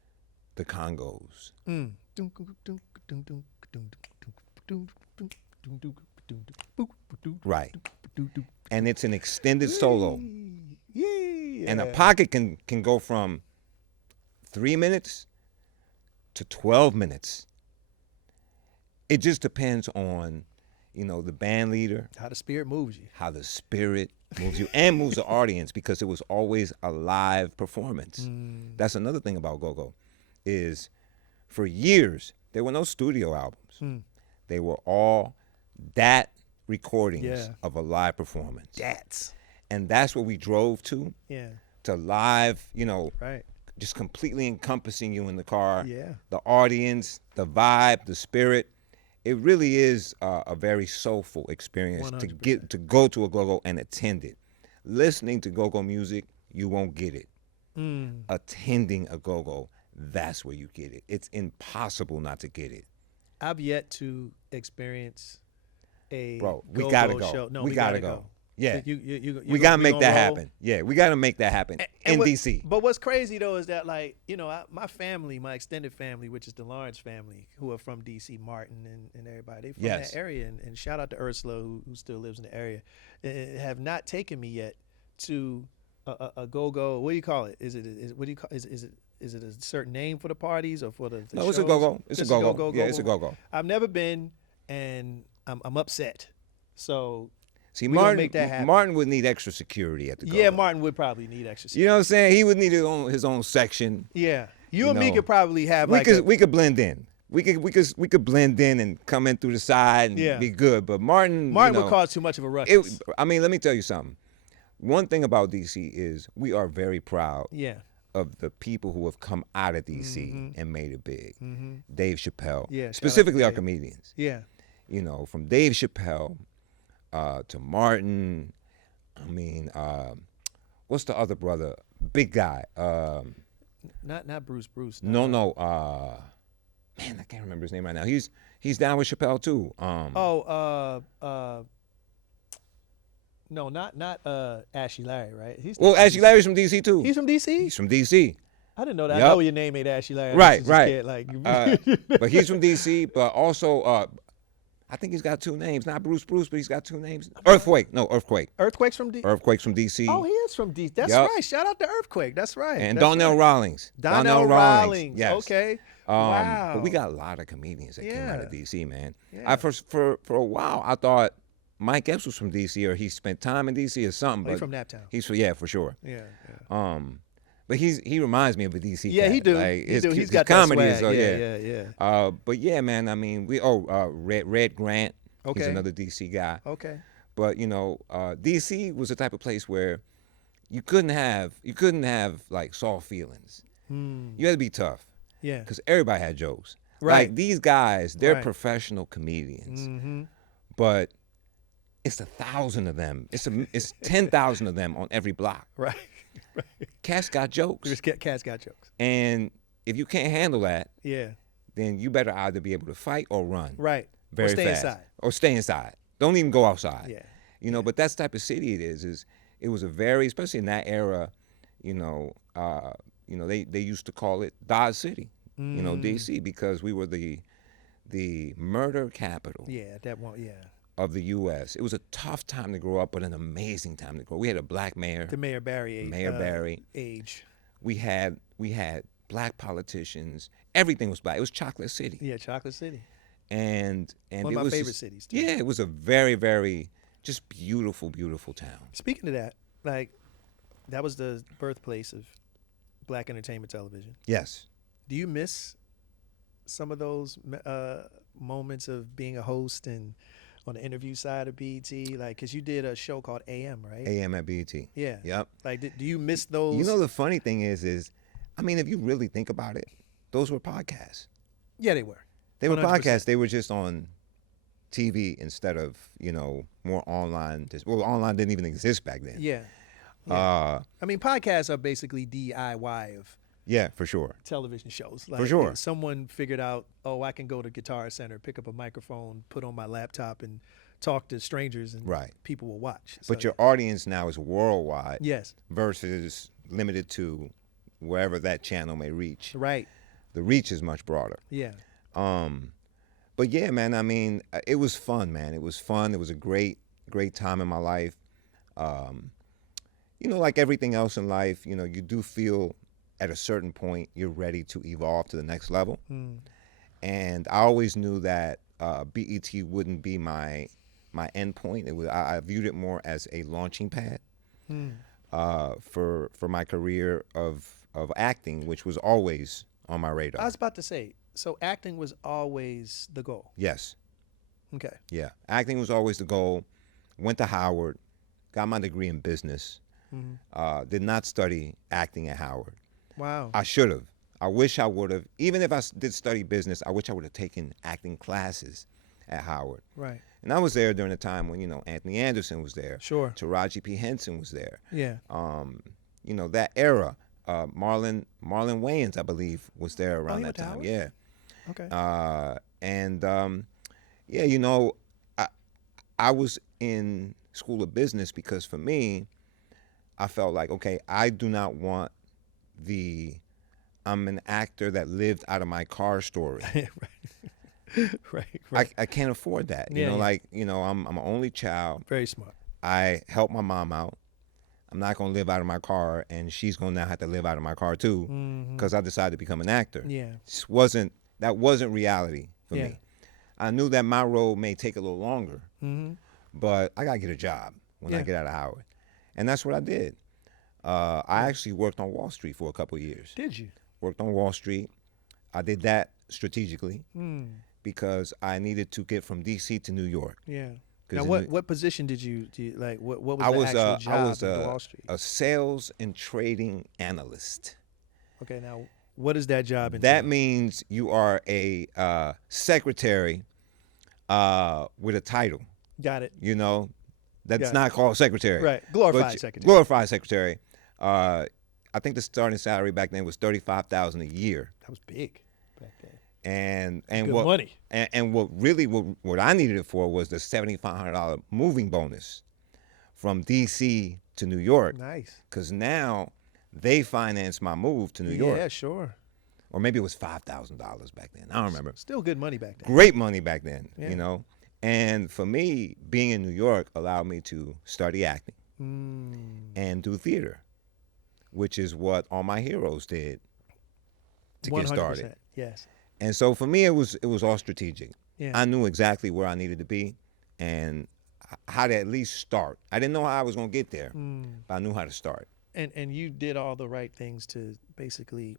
the congos. Right. And it's an extended solo. Yeah. And a pocket can go from 3 minutes to 12 minutes. It just depends on, the band leader. How the spirit moves you. How the spirit moves you and moves the audience, because it was always a live performance. That's another thing about go-go is for years, there were no studio albums. They were all DAT recordings of a live performance. DATs. And that's what we drove to. Yeah. To live, Right. just completely encompassing you in the car. Yeah. The audience, the vibe, the spirit. It really is a very soulful experience 100%. to go to a go-go and attend it. Listening to go-go music, you won't get it. Attending a go-go, that's where you get it. It's impossible not to get it. I've yet to experience a we go-go gotta go. show. No, we gotta go. Yeah, we gotta make that happen. Yeah, we gotta make that happen in DC. But what's crazy though is that my family, my extended family, which is the Lawrence family, who are from DC, Martin and everybody, they from that area. And shout out to Ursula who still lives in the area, have not taken me yet to a go-go. What do you call it? Is it a certain name for the parties or for the No, shows? it's a go-go. It's a go-go. Yeah, it's a go-go. I've never been, and I'm upset. So. See, Martin would need extra security at the go-go. Yeah, Martin would probably need extra security. You know what I'm saying? He would need his own section. Yeah, you and me could probably have we could blend in. We could blend in and come in through the side and be good. But Martin would cause too much of a ruckus. Let me tell you something. One thing about DC is we are very proud of the people who have come out of DC and made it big. Dave Chappelle, specifically our comedians. Yeah, from Dave Chappelle to Martin. I mean, what's the other brother? Big guy. Not Bruce. No. Man, I can't remember his name right now. He's down with Chappelle too. No, not Ashy Larry, right? Ashy Larry's from DC too. He's from DC? He's from DC. I didn't know that. I know your name ain't Ashy Larry. Right. Scared, but he's from DC, but also I think he's got two names. Not Bruce, but he's got two names. Earthquake. Earthquake's from DC? Earthquake's from DC. Oh, he is from DC. That's right. Shout out to Earthquake. That's right. And Donnell Rawlings. Donnell Rawlings. Yes. Okay. But we Wow. got a lot of comedians that came out of Yeah. DC, man. Yeah. I first for a while I thought Mike Epps was from DC or he spent time in DC or something. Oh, he But from Naptown. he's yeah, for sure. Yeah. Yeah. But he reminds me of a DC Yeah, cat. he do. Like He do. He's his got that comedy swag. is Yeah. But yeah, man. I mean, Red Grant. He's Okay. another DC guy. Okay. But DC was the type of place where you couldn't have like soft feelings. You had to be tough Yeah. because everybody had jokes. Right. Like these guys, they're Right. professional comedians, Mm-hmm. but it's 1,000 of them. It's 10,000 of them on every block. Right. Cats got jokes, Just cats got jokes. and if you can't handle that, Yeah. then you better either be able to fight or run Right. very or stay fast, inside. or stay inside. Don't even go outside. Yeah. But that's the type of city it is. It was a very, especially in that era, they used to call it Dodge City, DC, because we were the murder capital Yeah. That one. Yeah. of the U.S. It was a tough time to grow up, but an amazing time to grow. We had a black mayor. The Mayor Barry age. Mayor Barry. Age. We had black politicians. Everything was black. It was Chocolate City. Yeah. Chocolate City. And One of it my was favorite just- cities, too. Yeah, it was a very, very just beautiful, beautiful town. Speaking of that, like, that was the birthplace of black entertainment television. Yes. Do you miss some of those moments of being a host and on the interview side of BET? Like, because you did a show called AM, right? AM at BET. Yeah. Yep. Like, do you miss those? The funny thing is, I mean, if you really think about it, those were podcasts. Yeah, they were. They were 100%. podcasts. They were just on TV instead of, more online. Online didn't even exist back then. Yeah. I mean, podcasts are basically DIY of Yeah, for sure. television shows. Like, sure. Someone figured out, I can go to Guitar Center, pick up a microphone, put on my laptop, and talk to strangers, and Right. people will watch. But So, your audience now is worldwide yes, versus limited to wherever that channel may reach. right, The reach is much broader. yeah, But yeah, man, I mean, it was fun, man. It was fun. It was a great, great time in my life. Like everything else in life, you do feel at a certain point you're ready to evolve to the next level. And I always knew that BET wouldn't be my end point. I viewed it more as a launching pad for my career of acting, which was always on my radar. I was about to say, so acting was always the goal. Yes. Okay. Yeah. Acting was always the goal. Went to Howard, got my degree in business. Did not study acting at Howard. Wow. I should have. I wish I would have. Even if I did study business, I wish I would have taken acting classes at Howard. Right. And I was there during the time when, Anthony Anderson was there. Sure. Taraji P. Henson was there. Yeah. That era. Marlon Wayans, I believe, was there around he that went to time. Howard? Okay. I was in School of Business because for me, I felt like, okay, I do not want I'm an actor that lived out of my car story. right. I can't afford that. Yeah, I'm an only child. Very smart. I helped my mom out. I'm not going to live out of my car, and she's going to now have to live out of my car too, because I decided to become an actor. Yeah. That wasn't reality for Yeah. me. I knew that my road may take a little longer, but I got to get a job when I Yeah. get out of Howard. And that's what I did. I actually worked on Wall Street for a couple of years. Did you? Worked on Wall Street. I did that strategically because I needed to get from D.C. to New York. Yeah. 'Cause Now, in what position did you like? What was I the was actual job I was at Wall Street? a sales and trading analyst. Okay, now what is that job? That entail? means you are a secretary with a title. Got it. That's Yeah. not called secretary. Right. Glorified But secretary. Glorified secretary. I think the starting salary back then was $35,000 a year. That was big back then. And Good what money. and what I needed it for was the $7,500 moving bonus from D.C. to New York. Nice. Because now they financed my move to New York. Yeah, sure. Or maybe it was $5,000 back then. I don't remember. Still good money back then. Great money back then, Yeah. And for me, being in New York allowed me to study acting and do theater, which is what all my heroes did to get started. Yes. And so for me, it was all strategic. Yeah. I knew exactly where I needed to be and how to at least start. I didn't know how I was going to get there, but I knew how to start. And you did all the right things to basically,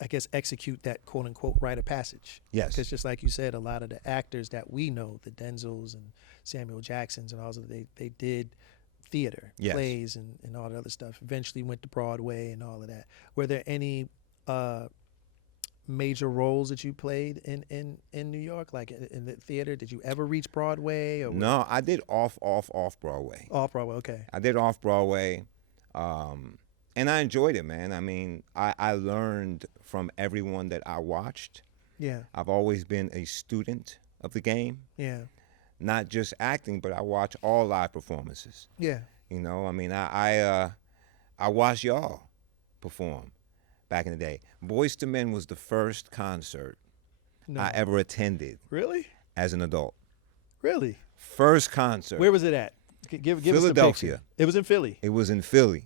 I guess, execute that quote unquote rite of passage. Yes. Because just like you said, a lot of the actors that we know, the Denzels and Samuel Jacksons and all of they did theater, Yes. plays and all that other stuff. Eventually went to Broadway and all of that. Were there any major roles that you played in New York, like in the theater? Did you ever reach Broadway? Or No, I did off Broadway. off Broadway, okay. I did off Broadway, and I enjoyed it, man. I mean, I learned from everyone that I watched. Yeah, I've always been a student of the game, yeah, not just acting, but I watch all live performances. yeah. You know, I mean, I watched y'all perform back in the day. Boyz II Men was the first concert No. I ever attended Really? as an adult. Really? First concert. Where was it at? Give us the Philadelphia. picture. It was in Philly. It was in Philly.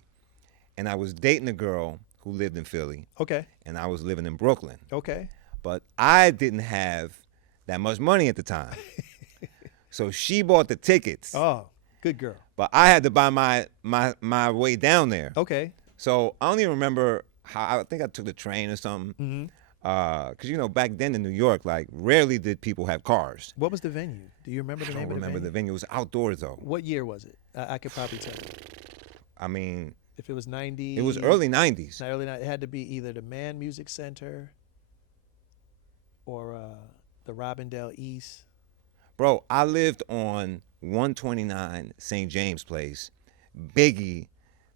And I was dating a girl who lived in Philly, Okay. and I was living in Brooklyn. Okay. But I didn't have that much money at the time. So she bought the tickets, Oh, good girl. but I had to buy my way down there. Okay. So I don't even remember how. I think I took the train or something. Mm-hmm. Because, you know, back then in New York, like, rarely did people have cars. What was the venue? Do you remember the I name don't of the remember venue? the venue. It was outdoors, though. What year was it? I could probably tell you. I mean, If it was 90. it was early 90s. Not early 90s. It had to be either the Mann Music Center or the Robindale East. Bro, I lived on 129 St. James Place. Biggie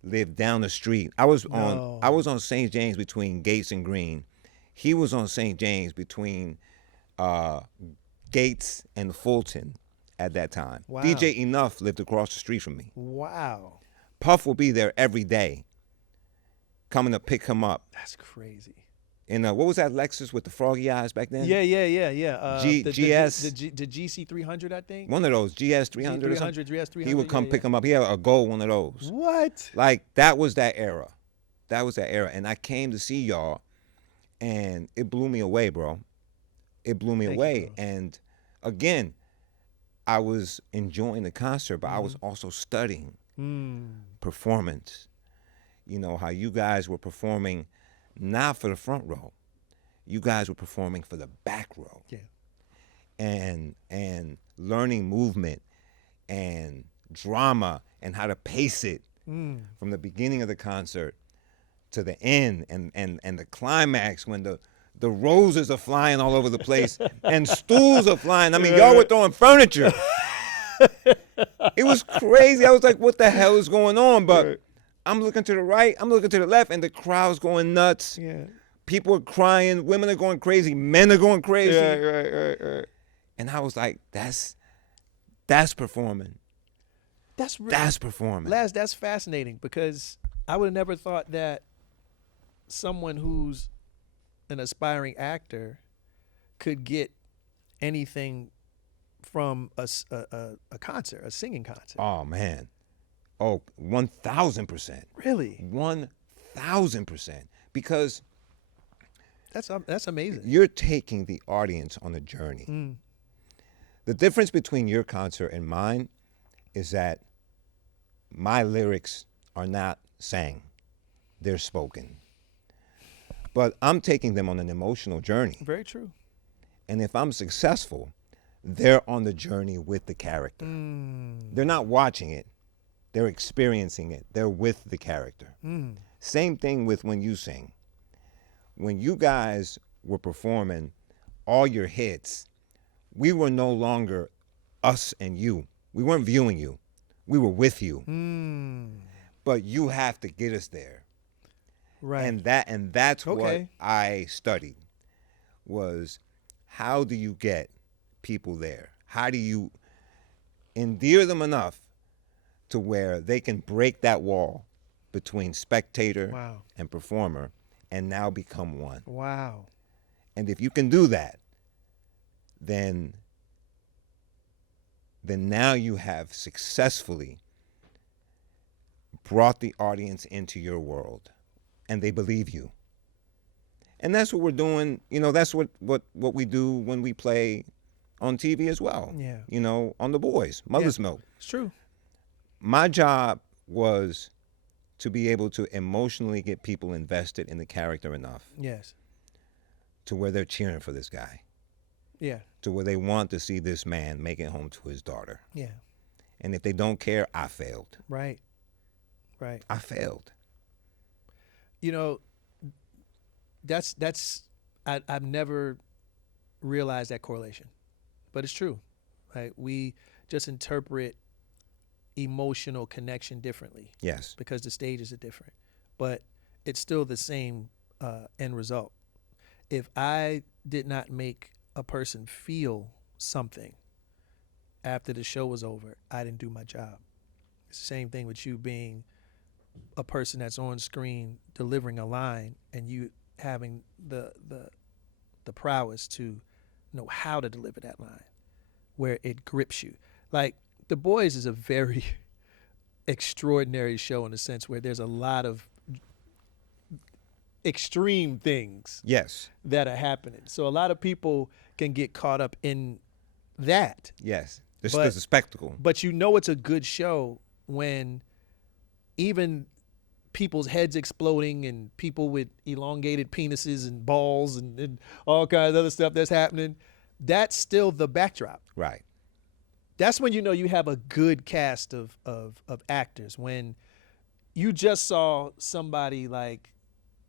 lived down the street. I was No. on St. James between Gates and Green. He was on St. James between Gates and Fulton at that time. Wow. DJ Enough lived across the street from me. Wow. Puff would be there every day, coming to pick him up. That's crazy. And what was that Lexus with the froggy eyes back then? Yeah. GS. The GC300, I think. One of those, GS 300 or G300, something. GS 300. He would come pick him up. He had a gold one of those. What? Like, that was that era. That was that era. And I came to see y'all, and it blew me away, bro. It blew me Thank you, away. bro. And again, I was enjoying the concert, but I was also studying performance. You know, how you guys were performing not for the front row. You guys were performing for the back row. Yeah. And learning movement and drama and how to pace it from the beginning of the concert to the end and the climax when the roses are flying all over the place and stools are flying. I mean, y'all were throwing furniture. It was crazy. I was like, what the hell is going on? But I'm looking to the right, I'm looking to the left, and the crowd's going nuts. Yeah. People are crying, women are going crazy, men are going crazy. Right. And I was like, that's performing. That's performing. Laz, that's fascinating because I would have never thought that someone who's an aspiring actor could get anything from a concert, a singing concert. Oh, man. Oh, 1,000%. Really? 1,000%. Because That's amazing. you're taking the audience on a journey. The difference between your concert and mine is that my lyrics are not sang, they're spoken. But I'm taking them on an emotional journey. Very true. And if I'm successful, they're on the journey with the character. They're not watching it, they're experiencing it. They're with the character. Same thing with when you sing. When you guys were performing all your hits, we were no longer us and you. We weren't viewing you. We were with you. But you have to get us there. Right. And that's what Okay. I studied was how do you get people there? How do you endear them enough to where they can break that wall between spectator Wow. and performer and now become one? Wow. And if you can do that, then now you have successfully brought the audience into your world and they believe you. And that's what we're doing. That's what we do when we play on TV as well. Yeah. On The Boys, Mother's Milk. It's true. My job was to be able to emotionally get people invested in the character enough Yes. to where they're cheering for this guy, Yeah. to where they want to see this man make it home to his daughter. Yeah. And if they don't care, I failed. Right. Right. I failed. I've never realized that correlation, but it's true. Right? We just interpret emotional connection differently Yes. because the stages are different, but it's still the same end result. If I did not make a person feel something after the show was over, I didn't do my job. It's the same thing with you being a person that's on screen delivering a line and you having the prowess to know how to deliver that line where it grips you. Like The Boys is a very extraordinary show in the sense where there's a lot of extreme things Yes. that are happening. So a lot of people can get caught up in that. Yes. This But- is a spectacle. But it's a good show when even people's heads exploding and people with elongated penises and balls and all kinds of other stuff that's happening, that's still the backdrop. Right. That's when you have a good cast of actors. When you just saw somebody like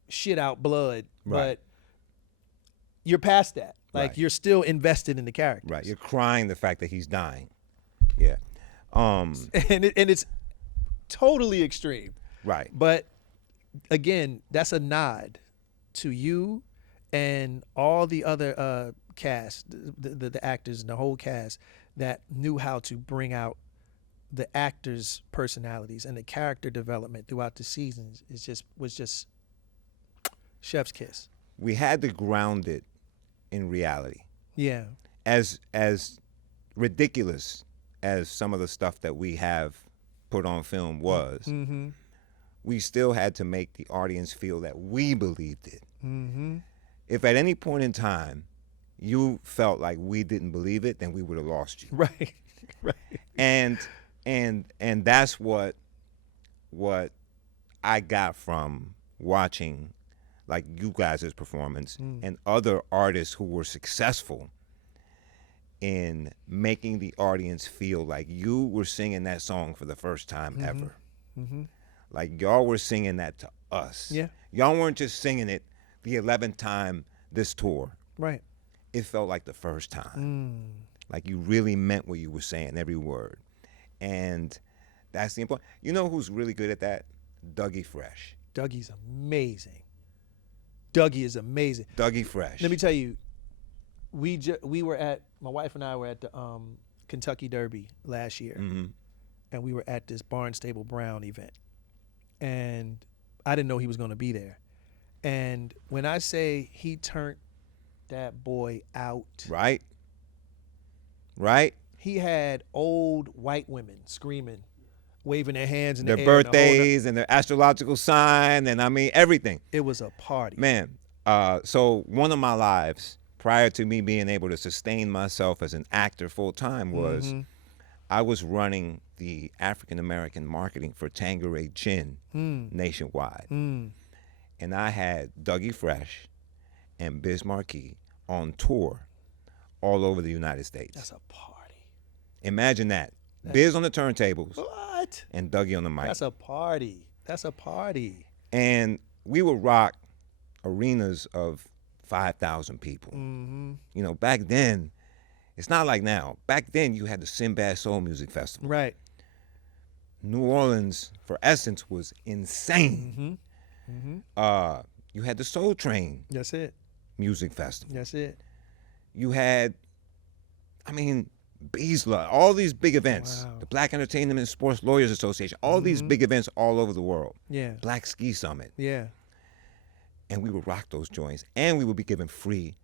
shit out blood, Right. but you're past that. Like Right. you're still invested in the characters. Right. You're crying the fact that he's dying. Yeah. and it's totally extreme. Right. But again, that's a nod to you and all the other cast, the actors and the whole cast that knew how to bring out the actors' personalities and the character development throughout the seasons. Was just chef's kiss. We had to ground it in reality. Yeah. As ridiculous as some of the stuff that we have put on film was, Mm-hmm. we still had to make the audience feel that we believed it. Mm-hmm. If at any point in time you felt like we didn't believe it, then we would have lost you. Right. Right. And that's what I got from watching like you guys' performance and other artists who were successful in making the audience feel like you were singing that song for the first time ever. Mm-hmm. Like y'all were singing that to us. Yeah. Y'all weren't just singing it the 11th time this tour. Right. It felt like the first time. Like you really meant what you were saying, every word. And that's the important. You know who's really good at that? Dougie Fresh. Dougie's amazing. Dougie is amazing. Dougie Fresh. Let me tell you, my wife and I were at the Kentucky Derby last year, and we were at this Barnstable Brown event, and I didn't know he was going to be there. And when I say he turned that boy out, Right? Right? he had old white women screaming, waving their hands in Their the air. birthdays and their astrological sign and everything. It was a party. Man, so one of my lives prior to me being able to sustain myself as an actor full time was I was running the African American marketing for Tanqueray Gin nationwide. And I had Dougie Fresh and Biz Markie on tour all over the United States. That's a party. Imagine that. Biz on the turntables What? and Dougie on the mic. That's a party. That's a party. And we would rock arenas of 5,000 people. You know, back then, it's not like now. Back then, you had the Sinbad Soul Music Festival. Right. New Orleans, for Essence, was insane. You had the Soul Train That's it. Music Festival. That's it. You had, Beasla, all these big events. Wow. The Black Entertainment and Sports Lawyers Association, all these big events all over the world. Yeah. Black Ski Summit. Yeah. And we would rock those joints. And we would be given free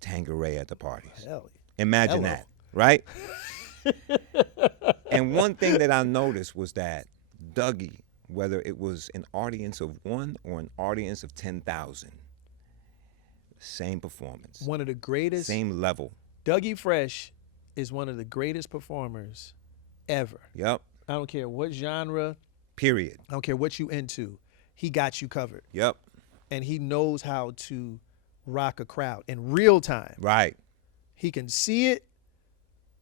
Tanqueray at the parties. Hell. Imagine Hello. that, right? And one thing that I noticed was that Dougie, whether it was an audience of 1 or an audience of 10,000, same performance, One of the greatest. same level. Dougie Fresh is one of the greatest performers ever. Yep. I don't care what genre. Period. I don't care what you into. He got you covered. Yep. And he knows how to rock a crowd in real time. Right. He can see it,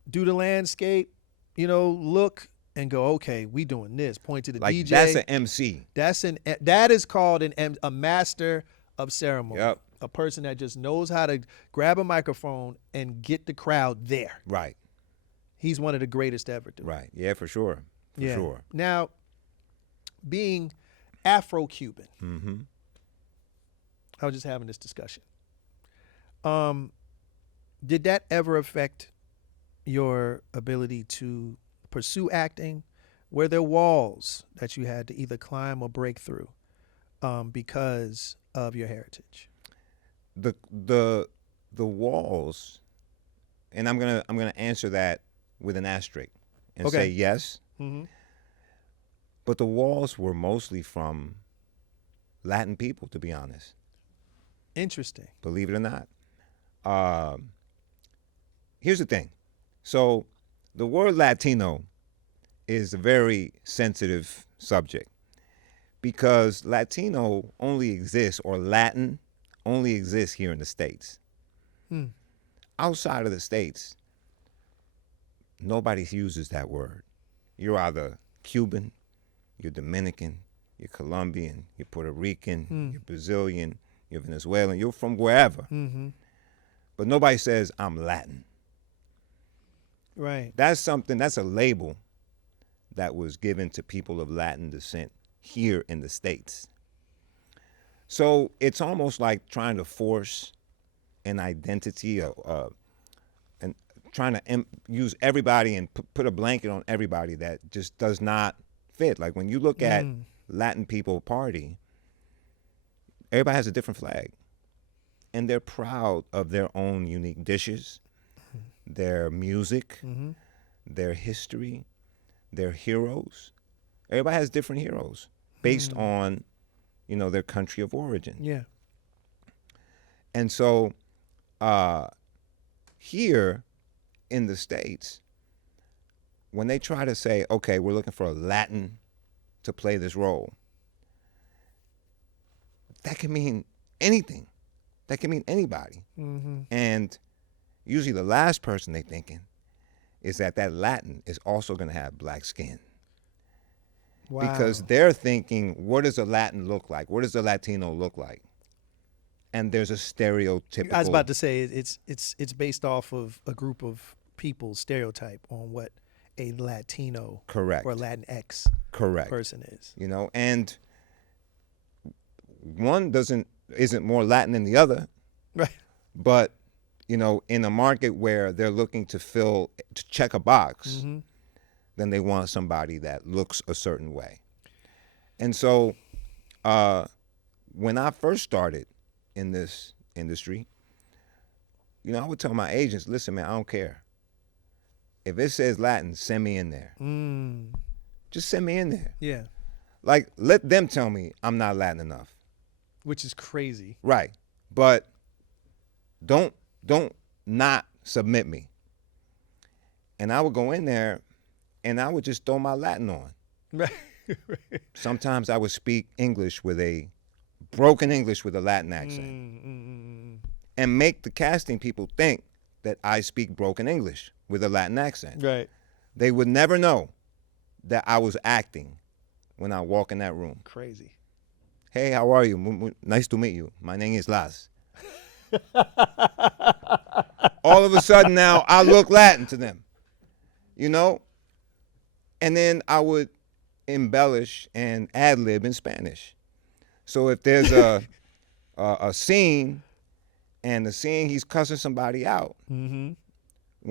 do the landscape, look and go, okay, we doing this. Point to the Like DJ. that's an MC. That is called a master of ceremony. Yep. A person that just knows how to grab a microphone and get the crowd there. Right. He's one of the greatest to ever do it. Right. Yeah, for sure. For sure. Now, being Afro-Cuban, Mm-hmm. I was just having this discussion. Did that ever affect your ability to pursue acting? Were there walls that you had to either climb or break through because of your heritage? The walls, and I'm gonna answer that with an asterisk and Okay. say yes. Mm-hmm. But the walls were mostly from Latin people, to be honest. Interesting. Believe it or not. Here's the thing. So the word Latino is a very sensitive subject because Latino only exists, or Latin only exists here in the States. Outside of the States, nobody uses that word. You're either Cuban, you're Dominican, you're Colombian, you're Puerto Rican, you're Brazilian, you're Venezuelan, you're from wherever. Mm-hmm. But nobody says, I'm Latin. Right. That's a label that was given to people of Latin descent here in the States. So it's almost like trying to force an identity and trying to use everybody and put a blanket on everybody that just does not fit. Like when you look at Latin people party, everybody has a different flag. And they're proud of their own unique dishes, their music, their history, their heroes. Everybody has different heroes based on, their country of origin. Yeah. And so here in the States, when they try to say, okay, we're looking for a Latin to play this role, that can mean anything. That can mean anybody. Mm-hmm. And usually the last person they're thinking is that Latin is also going to have black skin. Wow. Because they're thinking, what does a Latin look like? What does a Latino look like? And there's a stereotypical. I was about to say it's based off of a group of people's stereotype on what a Latino Correct. or Latinx Correct. person is. And one isn't more Latin than the other. Right. But, in a market where they're looking to check a box, then they want somebody that looks a certain way. And so when I first started in this industry, I would tell my agents, listen, man, I don't care. If it says Latin, send me in there. Just send me in there. Yeah. Like, let them tell me I'm not Latin enough. Which is crazy. Right. But don't not submit me. And I would go in there and I would just throw my Latin on. Right. Sometimes I would speak English with a broken English with a Latin accent and make the casting people think that I speak broken English with a Latin accent. Right. They would never know that I was acting when I walk in that room. Crazy. Hey, how are you? Nice to meet you. My name is Laz. All of a sudden now I look Latin to them, And then I would embellish and ad-lib in Spanish. So if there's a scene and the scene he's cussing somebody out, when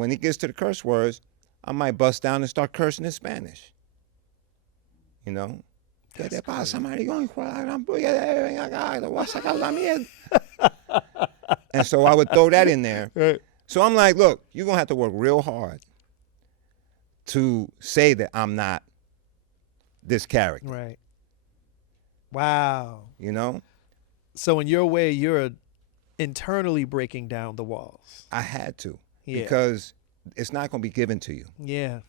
he gets to the curse words, I might bust down and start cursing in Spanish. ¿Qué te pasa, maricón? And so I would throw that in there. Right. So I'm like, look, you're going to have to work real hard to say that I'm not this character. Right. Wow. You know? So in your way, you're internally breaking down the walls. I had to Yeah. because it's not going to be given to you. Yeah.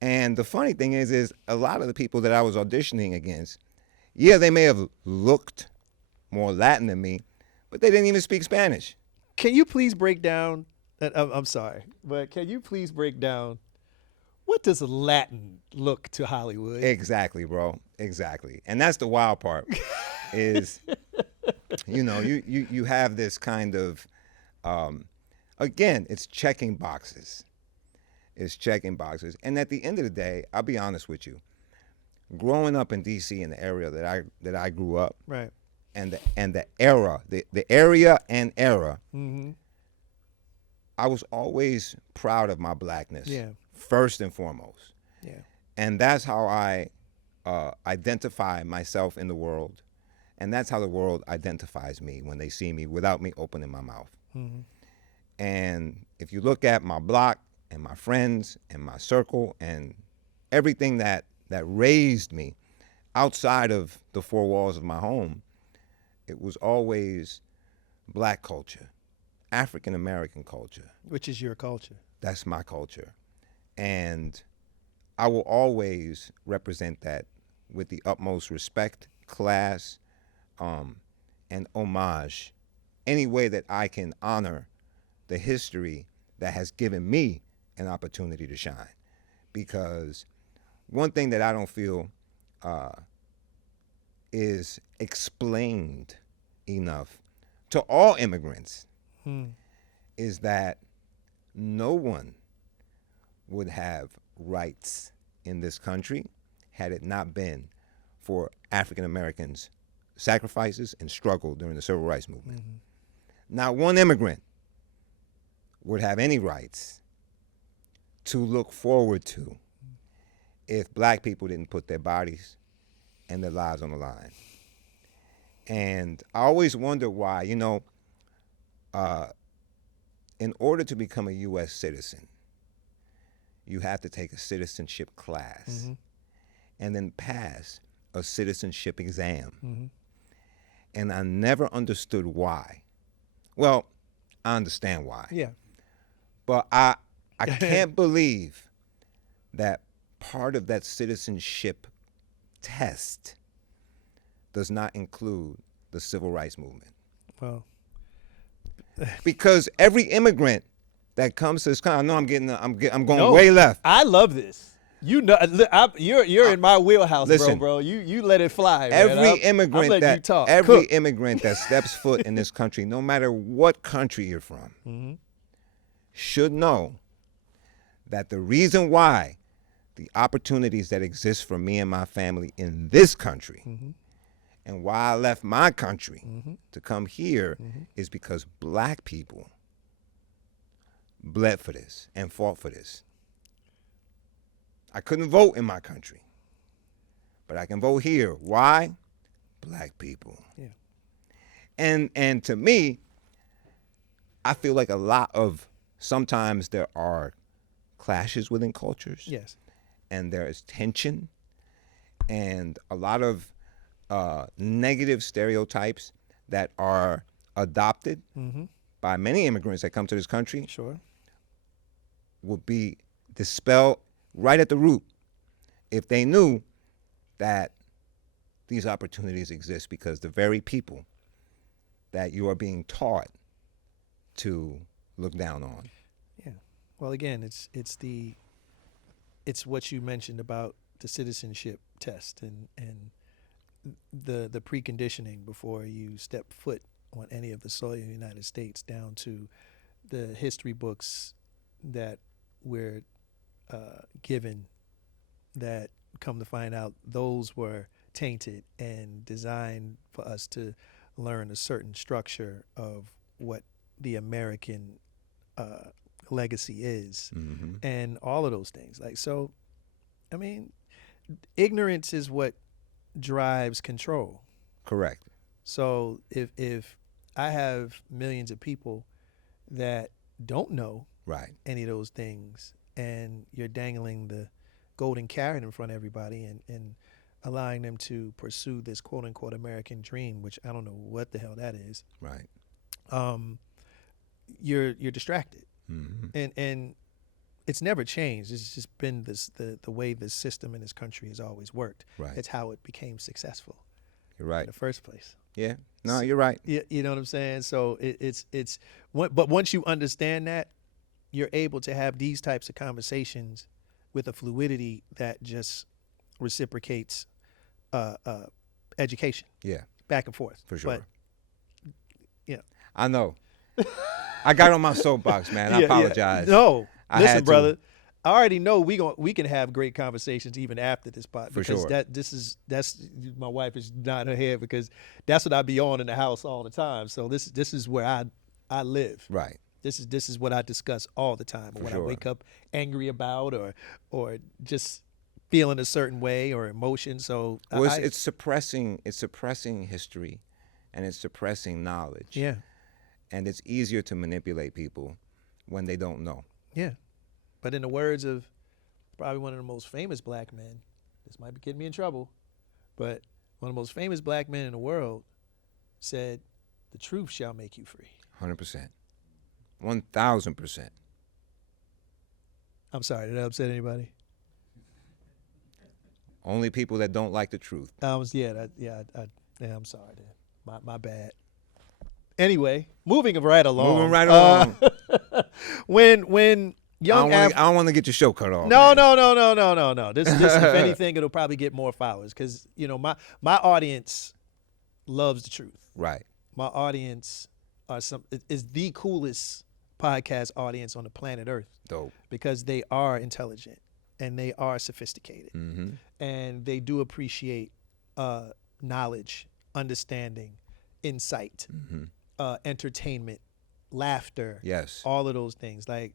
And the funny thing is a lot of the people that I was auditioning against, yeah, they may have looked more Latin than me, but they didn't even speak Spanish. Can you please break down that? I'm sorry, but can you please break down what does Latin look to Hollywood? Exactly, bro. Exactly. And that's the wild part is, you have this kind of, again, it's checking boxes. It's checking boxes. And at the end of the day, I'll be honest with you. Growing up in D.C. in the area that I grew up, Right. and the era, the area and era, Mm-hmm. I was always proud of my blackness. Yeah. First and foremost. Yeah. And that's how I identify myself in the world. And that's how the world identifies me when they see me without me opening my mouth. Mm-hmm. And if you look at my block and my friends and my circle and everything that raised me outside of the four walls of my home, it was always black culture, African American culture. Which is your culture. That's my culture. And I will always represent that with the utmost respect, class, and homage, any way that I can honor the history that has given me an opportunity to shine. Because one thing that I don't feel is explained enough to all immigrants is that no one would have rights in this country had it not been for African Americans' sacrifices and struggle during the Civil Rights Movement. Mm-hmm. Not one immigrant would have any rights to look forward to if black people didn't put their bodies and their lives on the line. And I always wonder why, in order to become a U.S. citizen, you have to take a citizenship class and then pass a citizenship exam. Mm-hmm. And I never understood why. Well, I understand why. Yeah. But I can't believe that part of that citizenship test does not include the Civil Rights Movement. Well, because every immigrant that comes to this country, I know I'm going way left. I love this. You're in my wheelhouse, listen, bro. You let it fly. Every immigrant that steps foot in this country, no matter what country you're from, should know that the reason why the opportunities that exist for me and my family in this country and why I left my country to come here is because black people bled for this and fought for this. I couldn't vote in my country, but I can vote here. Why? Black people. Yeah. And to me, I feel like sometimes there are clashes within cultures. Yes. And there is tension and a lot of negative stereotypes that are adopted by many immigrants that come to this country. Sure. Would be dispelled right at the root if they knew that these opportunities exist, because the very people that you are being taught to look down on. Yeah. Well, again, it's what you mentioned about the citizenship test and the preconditioning before you step foot on any of the soil of the United States, down to the history books that we're given, that come to find out those were tainted and designed for us to learn a certain structure of what the American legacy is, and all of those things. Ignorance is what drives control. Correct. So if I have millions of people that don't know any of those things, and you're dangling the golden carrot in front of everybody and allowing them to pursue this quote unquote American dream, which I don't know what the hell that is. Right. you're distracted, Mm-hmm. and it's never changed. It's just been the way this system in this country has always worked. Right. It's how it became successful You're in right. the first place. Yeah. No, you're right. You know what I'm saying? So but once you understand that, you're able to have these types of conversations with a fluidity that just reciprocates education Yeah, back and forth. for sure. But you know, I know. I got on my soapbox, man. I yeah. apologize. No, I listen, had to. brother. I already know we can have great conversations even after this part, For because sure. that's my wife is nodding her head, because that's what I be on in the house all the time. So this is where I live. Right. This is what I discuss all the time. For What sure. I wake up angry about, or just feeling a certain way, or emotion. So Well, it's suppressing history, and it's suppressing knowledge. yeah, And it's easier to manipulate people when they don't know. yeah. But in the words of probably one of the most famous black men, this might be getting me in trouble, but one of the most famous black men in the world said, "The truth shall make you free." 100%. 1,000%. I'm sorry, did I upset anybody? Only people that don't like the truth. I'm sorry, then. My bad. Anyway, moving right along. Moving right along. When young I don't want to get your show cut off. No, man. no. This if anything, it'll probably get more followers, because my audience loves the truth. Right. My audience is the coolest podcast audience on the planet Earth, Dope. because they are intelligent and they are sophisticated, Mm-hmm. and they do appreciate knowledge, understanding, insight, Mm-hmm. entertainment, laughter, Yes. all of those things. Like,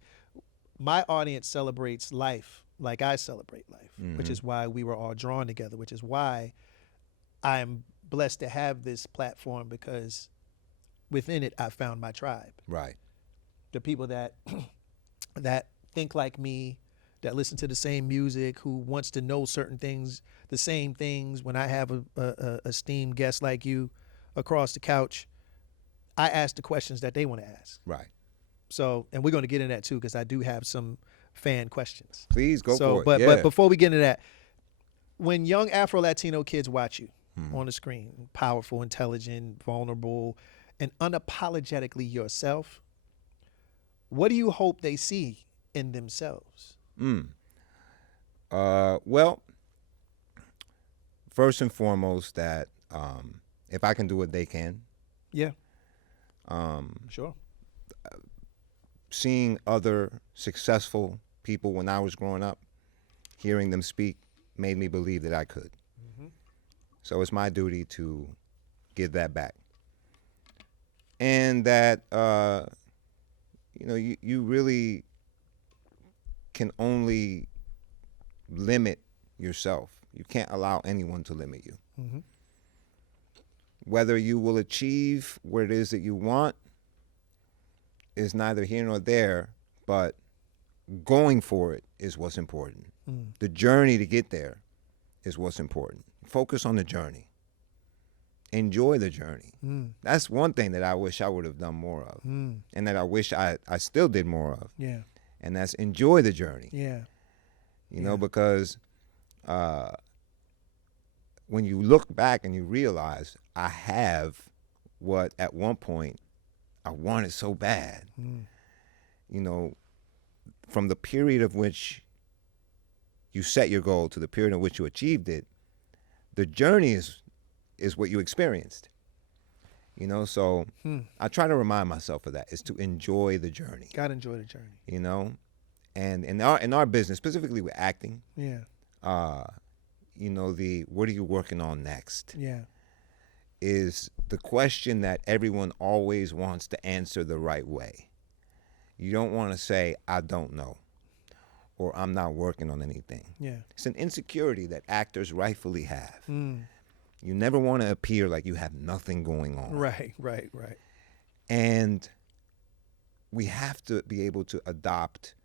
my audience celebrates life like I celebrate life, which Mhm. is why we were all drawn together, which is why I'm blessed to have this platform, because within it I found my tribe. Right. The people that that think like me, that listen to the same music, who wants to know certain things, the same things. When I have a esteemed guest like you across the couch, I ask the questions that they want to ask. Right. So, and we're going to get into that too, because I do have some fan questions. Please go for it. But Yeah. but before we get into that, when young Afro-Latino kids watch you on the screen, powerful, intelligent, vulnerable, and unapologetically yourself, what do you hope they see in themselves? Well, first and foremost, that if I can do it, they can. Yeah. Sure. Seeing other successful people when I was growing up, hearing them speak, made me believe that I could. Mm-hmm. So it's my duty to give that back. And that, you really can only limit yourself. You can't allow anyone to limit you. Mm-hmm. Whether you will achieve what it is that you want is neither here nor there, but going for it is what's important. The journey to get there is what's important. Focus on the journey. Enjoy the journey. That's one thing that I wish I would have done more of, and that I wish I still did more of. Yeah. And that's enjoy the journey. Yeah. You know, because when you look back and you realize I have what at one point I wanted so bad, you know, from the period of which you set your goal to the period in which you achieved it, the journey is what you experienced. You know, so I try to remind myself of that, is to enjoy the journey. Gotta enjoy the journey. You know, and in our business, specifically with acting, Yeah. you know, the what are you working on next Yeah. is the question that everyone always wants to answer the right way. You don't want to say, I don't know, or I'm not working on anything. Yeah. It's an insecurity that actors rightfully have. Mm. You never want to appear like you have nothing going on. Right. And we have to be able to adopt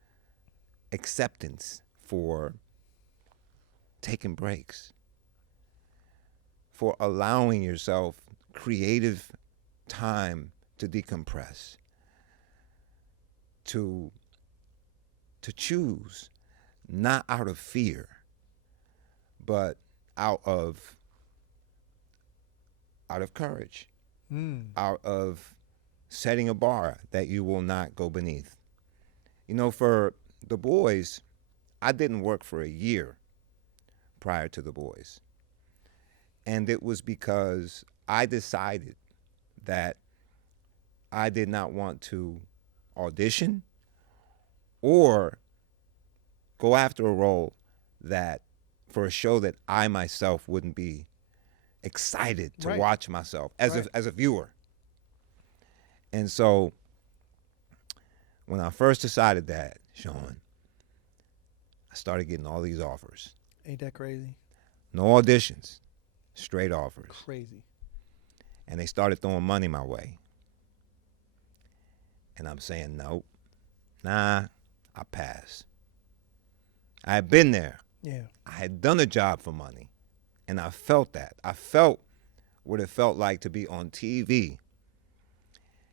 acceptance for taking breaks, for allowing yourself creative time to decompress, to choose, not out of fear, but out of courage, out of setting a bar that you will not go beneath. You know, for The Boys, I didn't work for a year prior to The Boys. And it was because I decided that I did not want to audition or go after a role that, for a show that I myself wouldn't be excited to Right. watch myself as Right. a viewer. And so when I first decided that, Shawn, I started getting all these offers. Ain't that crazy? No auditions, straight offers. Crazy. And they started throwing money my way. And I'm saying, nope, nah, I pass. I had been there. Yeah. I had done a job for money. And I felt that. I felt what it felt like to be on TV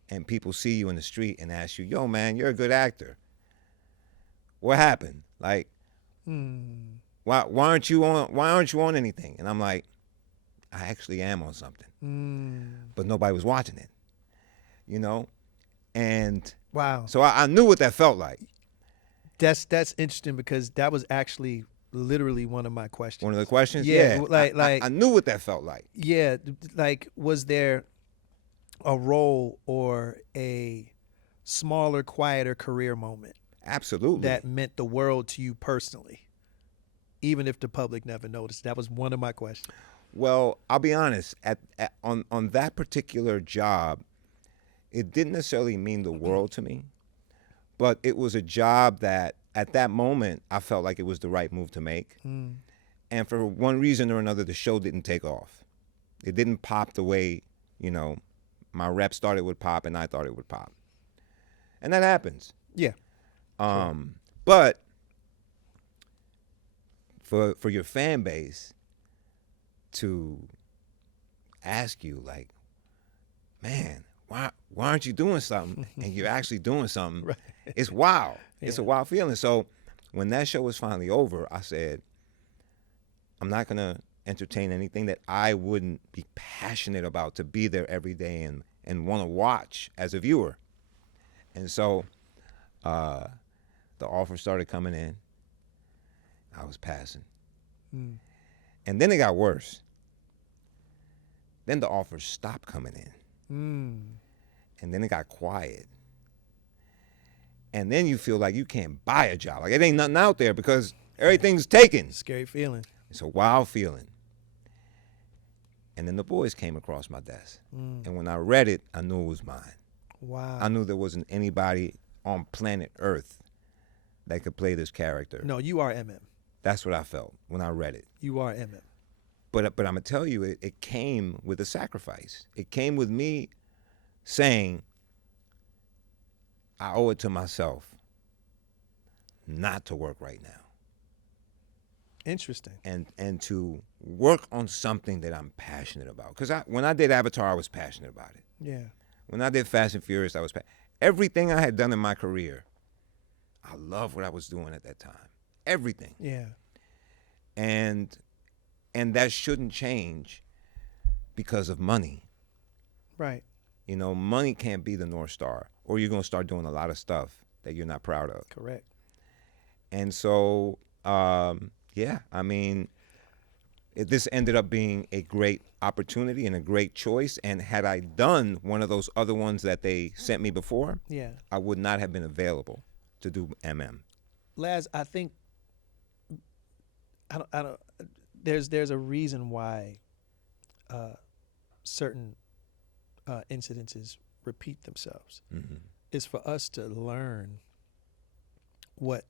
and people see you in the street and ask you, yo, man, you're a good actor. What happened? Like, why aren't you on anything? And I'm like, I actually am on something. But nobody was watching it, you know? And Wow. so I knew what that felt like. That's interesting because that was actually literally one of my questions. One of the questions? Yeah, I knew what that felt like. Yeah, like was there a role or a smaller, quieter career moment Absolutely. that meant the world to you personally, even if the public never noticed? That was one of my questions. Well, I'll be honest. On that particular job, it didn't necessarily mean the world to me, but it was a job that at that moment I felt like it was the right move to make. And for one reason or another, the show didn't take off. It didn't pop the way, you know, my reps thought it would pop and I thought it would pop. And that happens. Yeah. But for your fan base to ask you, like, man, why aren't you doing something? And you're actually doing something. Right. It's wild. Yeah. It's a wild feeling. So when that show was finally over, I said, I'm not going to entertain anything that I wouldn't be passionate about to be there every day and want to watch as a viewer. And so the offers started coming in. I was passing. And then it got worse. Then the offers stopped coming in. And then it got quiet. And then you feel like you can't buy a job. Like it ain't nothing out there because everything's taken. Scary feeling. It's a wild feeling. And then The Boys came across my desk. And when I read it, I knew it was mine. Wow. I knew there wasn't anybody on planet Earth that could play this character. No, you are MM. That's what I felt when I read it. You are MM. But I'm going to tell you, it came with a sacrifice. It came with me saying, I owe it to myself not to work right now. Interesting. And to work on something that I'm passionate about. Because when I did Avatar, I was passionate about it. Yeah. When I did Fast and Furious, I was everything I had done in my career, I loved what I was doing at that time. Everything. Yeah. And that shouldn't change because of money. Right. You know, money can't be the North Star, or you're going to start doing a lot of stuff that you're not proud of. Correct. And so, yeah, I mean, this ended up being a great opportunity and a great choice. And had I done one of those other ones that they sent me before, Yeah. I would not have been available to do MM. Laz, I think I don't there's a reason why certain incidences repeat themselves. It's for us to learn what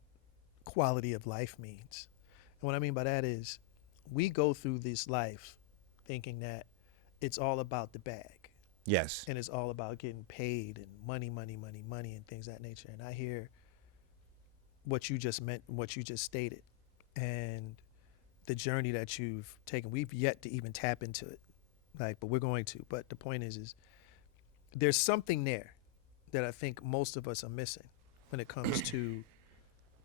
quality of life means. And what I mean by that is we go through this life thinking that it's all about the bag. Yes. And it's all about getting paid and money and things of that nature. And I hear what you just meant, what you just stated, and the journey that you've taken. We've yet to even tap into it, but we're going to. But the point is there's something there that I think most of us are missing when it comes to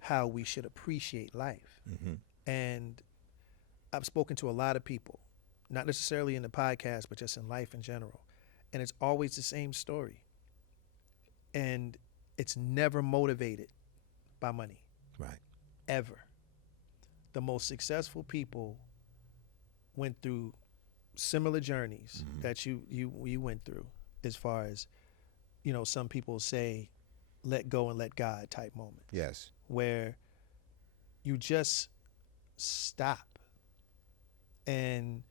how we should appreciate life. Mm-hmm. And I've spoken to a lot of people, not necessarily in the podcast, but just in life in general. And it's always the same story. And it's never motivated by money. Right. Ever. The most successful people went through similar journeys that you went through, as far as, some people say, let go and let God type moment. Yes. Where you just stop and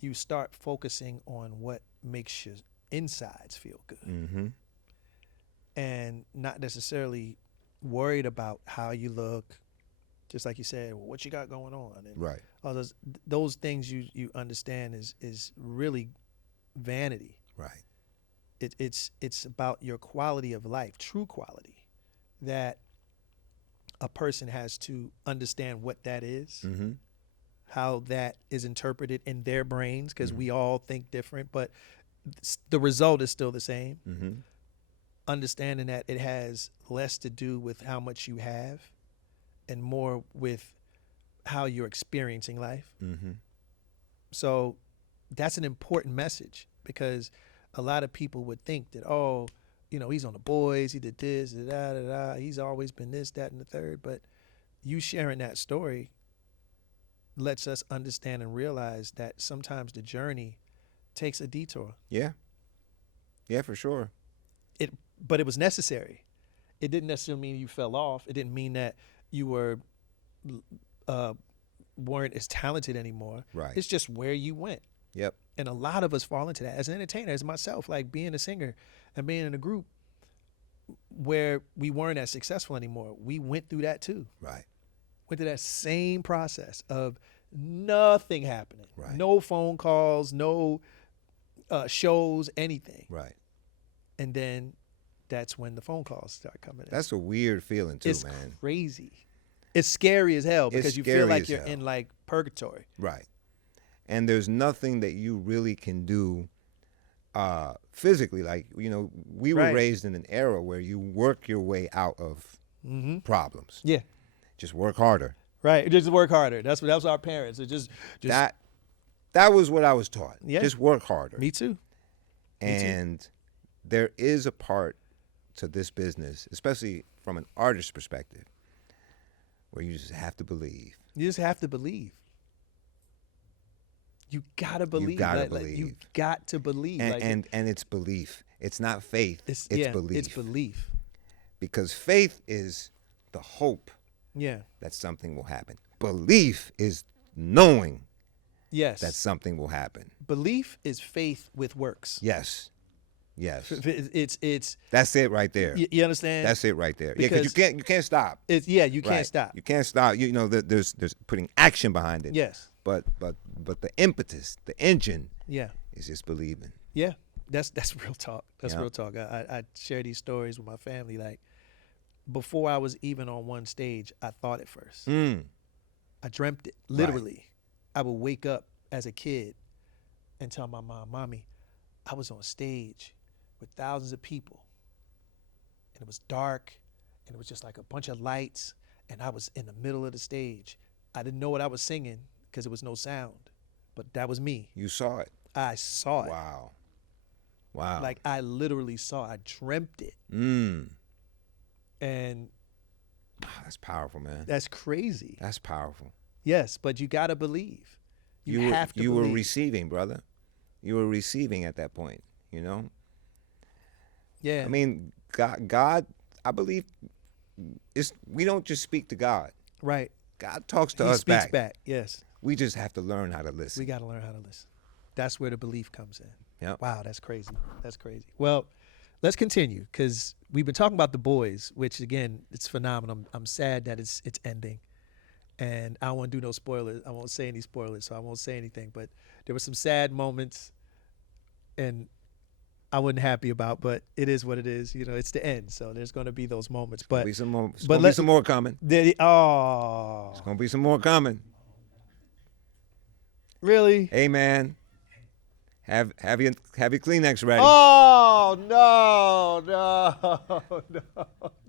you start focusing on what makes your insides feel good. Mm-hmm. And not necessarily worried about how you look, just like you said, well, what you got going on, and Right. all those things you understand is really vanity. Right. It's about your quality of life, true quality, that a person has to understand what that is, Mm-hmm. how that is interpreted in their brains, because Mhm. we all think different, but the result is still the same. Mm-hmm. Understanding that it has less to do with how much you have and more with how you're experiencing life. Mm-hmm. So that's an important message, because a lot of people would think that, oh, he's on the boys, he did this, da, da, da, he's always been this, that, and the third. But you sharing that story lets us understand and realize that sometimes the journey takes a detour. Yeah. Yeah, for sure. But it was necessary. It didn't necessarily mean you fell off. It didn't mean that you weren't as talented anymore. Right. It's just where you went. Yep. And a lot of us fall into that as an entertainer, as myself, like being a singer and being in a group where we weren't as successful anymore. We went through that too. Right. Went through that same process of nothing happening. Right. No phone calls, no shows, anything. Right. And then that's when the phone calls start coming in. That's a weird feeling too, It's man. crazy. It's scary as hell, because you feel scary like as you're hell. in like purgatory. Right. And there's nothing that you really can do physically. Like, we were Right. raised in an era where you work your way out of Mm-hmm. problems. Yeah. Just work harder. Right. Just work harder. That was our parents. It just That was what I was taught. Yeah. Just work harder. Me too. And there is a part to this business, especially from an artist's perspective, where you just have to believe. You just have to believe. You gotta believe. You gotta Like, believe. you got to believe. And it's belief. It's not faith. It's belief. It's belief. Because faith is the hope Yeah. that something will happen. Belief is knowing Yes. that something will happen. Belief is faith with works. Yes. Yes. It's That's it right there. you understand? That's it right there. Yeah, because Because- you can't stop. you can't Right. stop. You can't stop. There's putting action behind it. Yes. But the impetus, the engine, Yeah. is just believing. Yeah. That's real talk. That's Yeah. real talk. I share these stories with my family. Like, before I was even on one stage, I thought it first. Mm. I dreamt it. Literally. I would wake up as a kid and tell my mom, Mommy, I was on stage with thousands of people. And it was dark, and it was just like a bunch of lights, and I was in the middle of the stage. I didn't know what I was singing because there was no sound, but that was me. You saw it. I saw it. Wow. Wow. Like, I literally saw it. I dreamt it. Mm. And That's powerful, man. that's crazy. That's powerful. Yes, but you got to believe. You have to you believe. were receiving, brother. You were receiving at that point, Yeah. I mean, God, I believe, we don't just speak to God. right. God talks to He us speaks back. back. Yes. We just have to learn how to listen. We got to learn how to listen. That's where the belief comes in. Yep. Wow, that's crazy. That's crazy. Well, let's continue, because we've been talking about The Boys, which, again, it's phenomenal. I'm sad that it's ending. And I don't want to do no spoilers. I won't say any spoilers, so I won't say anything. But there were some sad moments, and I wasn't happy about, but it is what it is. It's the end, so there's going to be those moments. But There's be some more. There's but gonna be some more coming. There's Gonna be some more coming. really? Hey, man. Have your Kleenex ready. Oh no.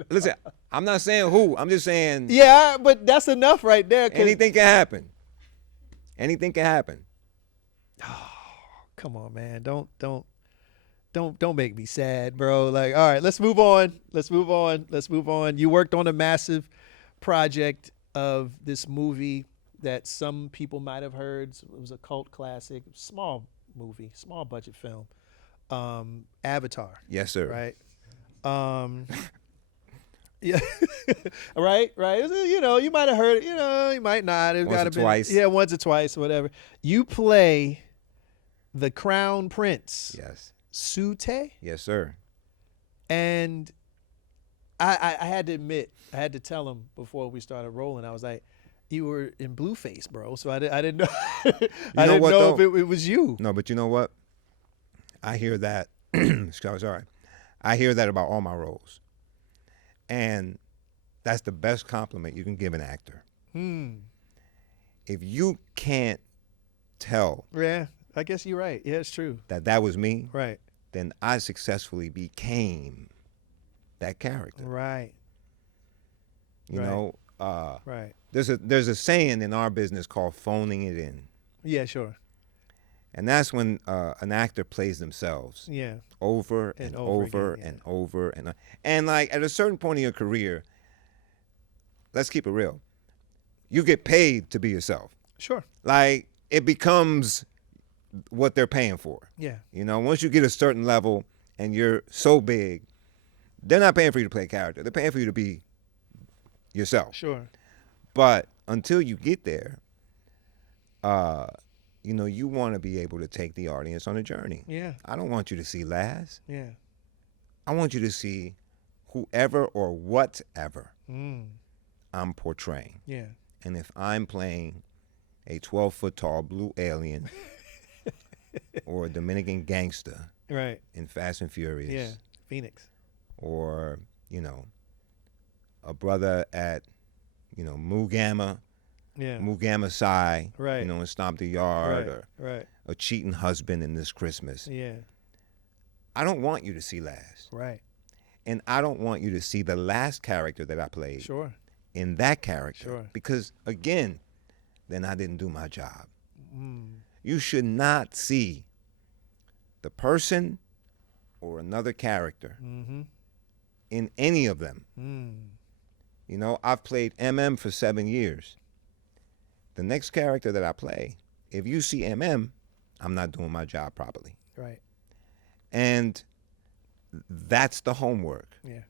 Listen, I'm not saying who. I'm just saying Yeah, but that's enough right there. anything can happen. Anything can happen. Come on, man. Don't make me sad, bro. Like, all right, let's move on. Let's move on. You worked on a massive project of this movie that some people might have heard. It was a cult classic, small movie, small budget film. Avatar. Yes, sir. Right. Yeah. right. You might have heard it. You might not. It Once gotta or been, twice. Yeah, once or twice, whatever. You play the Crown Prince. Yes. Sute. Yes, sir. And I had to admit, I had to tell him before we started rolling. I was like, "You were in Blueface, bro." So I didn't know. I didn't know if it was you. No, but you know what? I hear that. Sorry, I hear that about all my roles, and that's the best compliment you can give an actor. If you can't tell Yeah, I guess you're right. Yeah, it's true. that was me, Right. then I successfully became that character. Right. You Right. know, Right. there's a saying in our business called phoning it in, Yeah, sure. and that's when an actor plays themselves Yeah. over and over again, and over and like at a certain point in your career, let's keep it real, you get paid to be yourself. Sure. Like it becomes what they're paying for. Yeah. You know, once you get a certain level and you're so big, they're not paying for you to play a character. They're paying for you to be yourself. Sure. But until you get there, you want to be able to take the audience on a journey. Yeah. I don't want you to see Laz. Yeah. I want you to see whoever or whatever Mm. I'm portraying. Yeah. And if I'm playing a 12-foot tall blue alien or a Dominican gangster Right. in Fast and Furious, Yeah. Phoenix. or, a brother at, Mu Gamma, Yeah. Mu Gamma Psi, Right. and Stomp the Yard, Right. or Right. a cheating husband in This Christmas. Yeah. I don't want you to see Laz. Right. And I don't want you to see the last character that I played Sure. in that character. Sure. Because, again, then I didn't do my job. Mm. You should not see the person or another character Mm-hmm. in any of them. I've played MM for 7 years. The next character that I play, if you see MM, I'm not doing my job properly. Right. And that's the homework Yeah.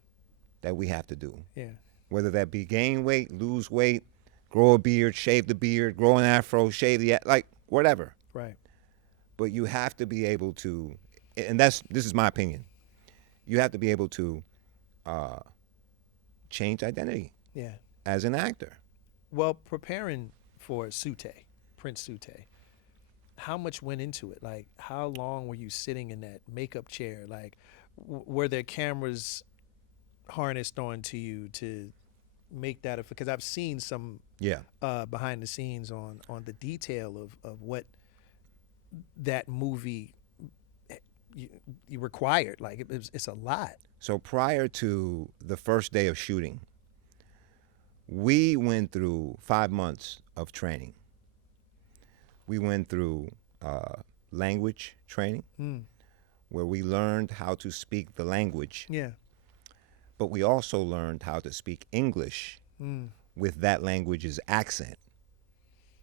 that we have to do. Yeah. Whether that be gain weight, lose weight, grow a beard, shave the beard, grow an afro, shave the, like, whatever. Right. But you have to be able to, and this is my opinion, you have to be able to change identity Yeah. as an actor. Well, preparing for Sute, Prince Sute, how much went into it? Like, how long were you sitting in that makeup chair? Like, were there cameras harnessed onto you to make that? Because I've seen some Yeah. behind the scenes on the detail of what that movie you required. Like, it's a lot. So prior to the first day of shooting, we went through 5 months of training. We went through language training, where we learned how to speak the language, Yeah. but we also learned how to speak English with that language's accent.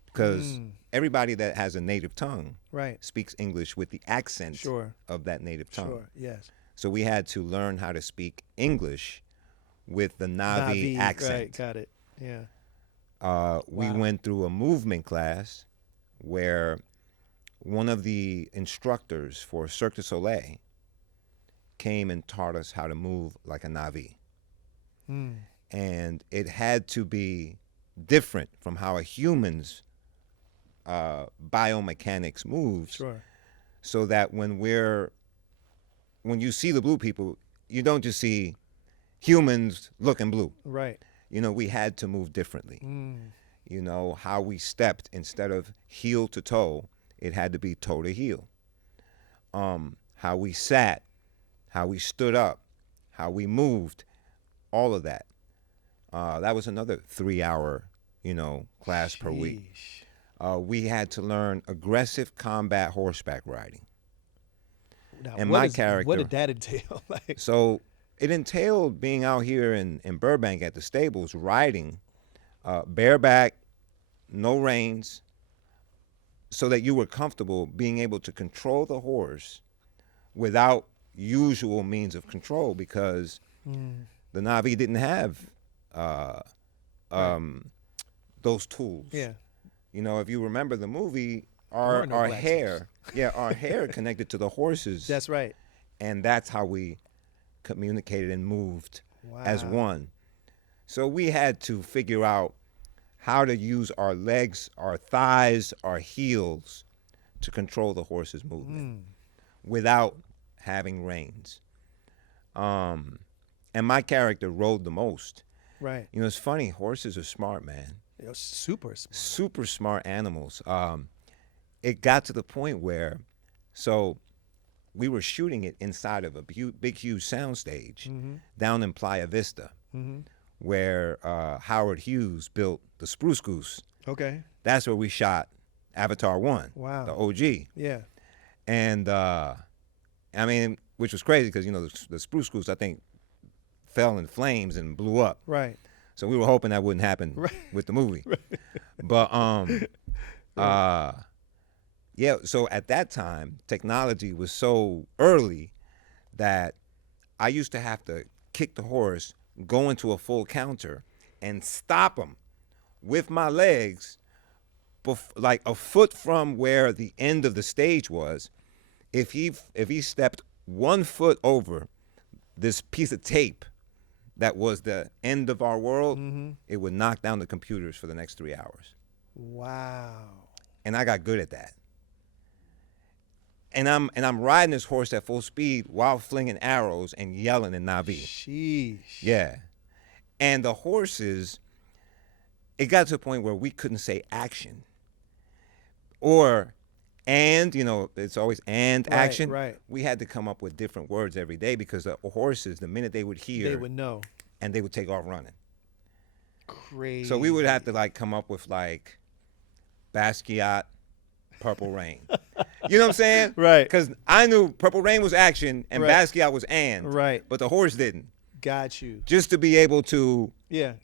Because everybody that has a native tongue Right. speaks English with the accent Sure. of that native tongue. Sure. Yes. So we had to learn how to speak English with the Navi accent. Right. Got it. Yeah. We Wow. went through a movement class where one of the instructors for Cirque du Soleil came and taught us how to move like a Navi. And it had to be different from how a human's biomechanics moves, Sure. so that when you see the blue people, you don't just see humans looking blue. Right. We had to move differently. How we stepped, instead of heel to toe, it had to be toe to heel. how we sat, how we stood up, how we moved, all of that. That was another 3-hour, class per week. Sheesh. We had to learn aggressive combat horseback riding. Now, And what my is- character. What did that entail? Like, So it entailed being out here in Burbank at the stables, riding bareback, no reins, so that you were comfortable being able to control the horse without usual means of control, because the Na'vi didn't have those tools. yeah. If you remember the movie, There our were no our black hair, our hair connected to the horses, That's right. and that's how we communicated and moved as Wow. one. So we had to figure out how to use our legs, our thighs, our heels to control the horse's movement without having reins. And my character rode the most. Right. It's funny, horses are smart, man. They're super smart. Super smart animals. It got to the point where, so we were shooting it inside of a big, huge soundstage down in Playa Vista, where Howard Hughes built the Spruce Goose. Okay. That's where we shot Avatar 1, Wow. the OG. Yeah. And, which was crazy because, the Spruce Goose, I think, fell in flames and blew up. Right. So we were hoping that wouldn't happen with the movie. But, yeah, so at that time, technology was so early that I used to have to kick the horse, go into a full counter, and stop him with my legs, like a foot from where the end of the stage was. If he stepped 1 foot over this piece of tape that was the end of our world, it would knock down the computers for the next 3 hours. Wow. And I got good at that. And I'm riding this horse at full speed while flinging arrows and yelling in Na'vi. Sheesh. Yeah. And the horses, it got to a point where we couldn't say action. Or, it's always and Right, action. right. We had to come up with different words every day because the horses, the minute they would hear, They would know. and they would take off running. Crazy. So we would have to come up with Basquiat, Purple Rain. You know what I'm saying? Right. Because I knew Purple Rain was action and Right. Basquiat was and. Right. But the horse didn't. Got you. Just to be able to, Yeah.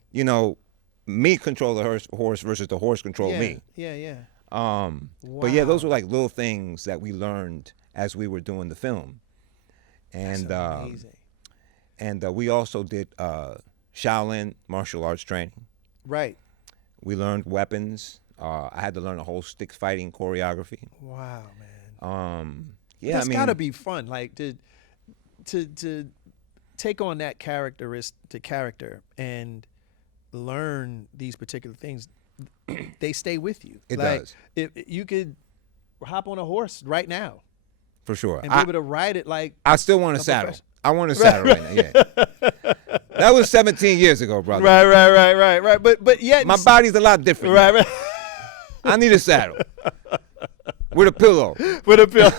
me control the horse versus the horse control Yeah. me. Yeah. Yeah. But yeah, those were little things that we learned as we were doing the film. And That's amazing. and we also did Shaolin martial arts training. Right. We learned weapons. I had to learn a whole stick fighting choreography. Wow, man. Yeah, That's gotta be fun. Like to take on that character and learn these particular things. They stay with you. It Like, does. If you could hop on a horse right now For sure. and be able to ride it like I still want a a saddle. profession- I want a saddle right now. Yeah. That was 17 years ago, brother. right. But yet My body's a lot different. right. I need a saddle with a pillow. With a pill.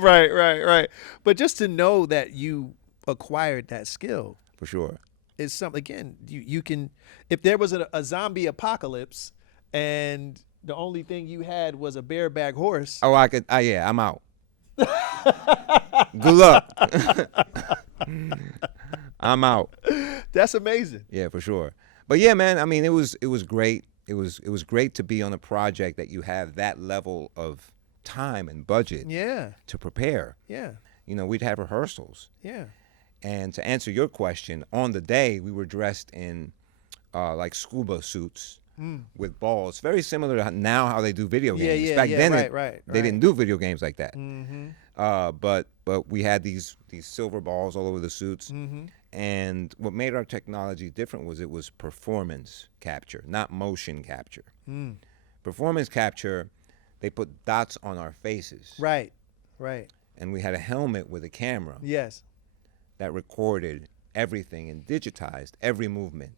Right. But just to know that you acquired that skill For sure. is something. Again, you can. If there was a zombie apocalypse and the only thing you had was a bareback horse, Oh, I could. Yeah, I'm out. Good luck. I'm out. that's amazing. Yeah, for sure. But yeah, man. I mean, it was great. It was great to be on a project that you have that level of time and budget Yeah. to prepare. Yeah. We'd have rehearsals. Yeah. And to answer your question, on the day we were dressed in scuba suits with balls, very similar to now how they do video Yeah, games. yeah, Back yeah, then, right. they didn't do video games like that. Mm-hmm. But we had these silver balls all over the suits. Mm-hmm. And what made our technology different was it was performance capture, not motion capture. Performance capture, they put dots on our faces. Right. And we had a helmet with a camera Yes. that recorded everything and digitized every movement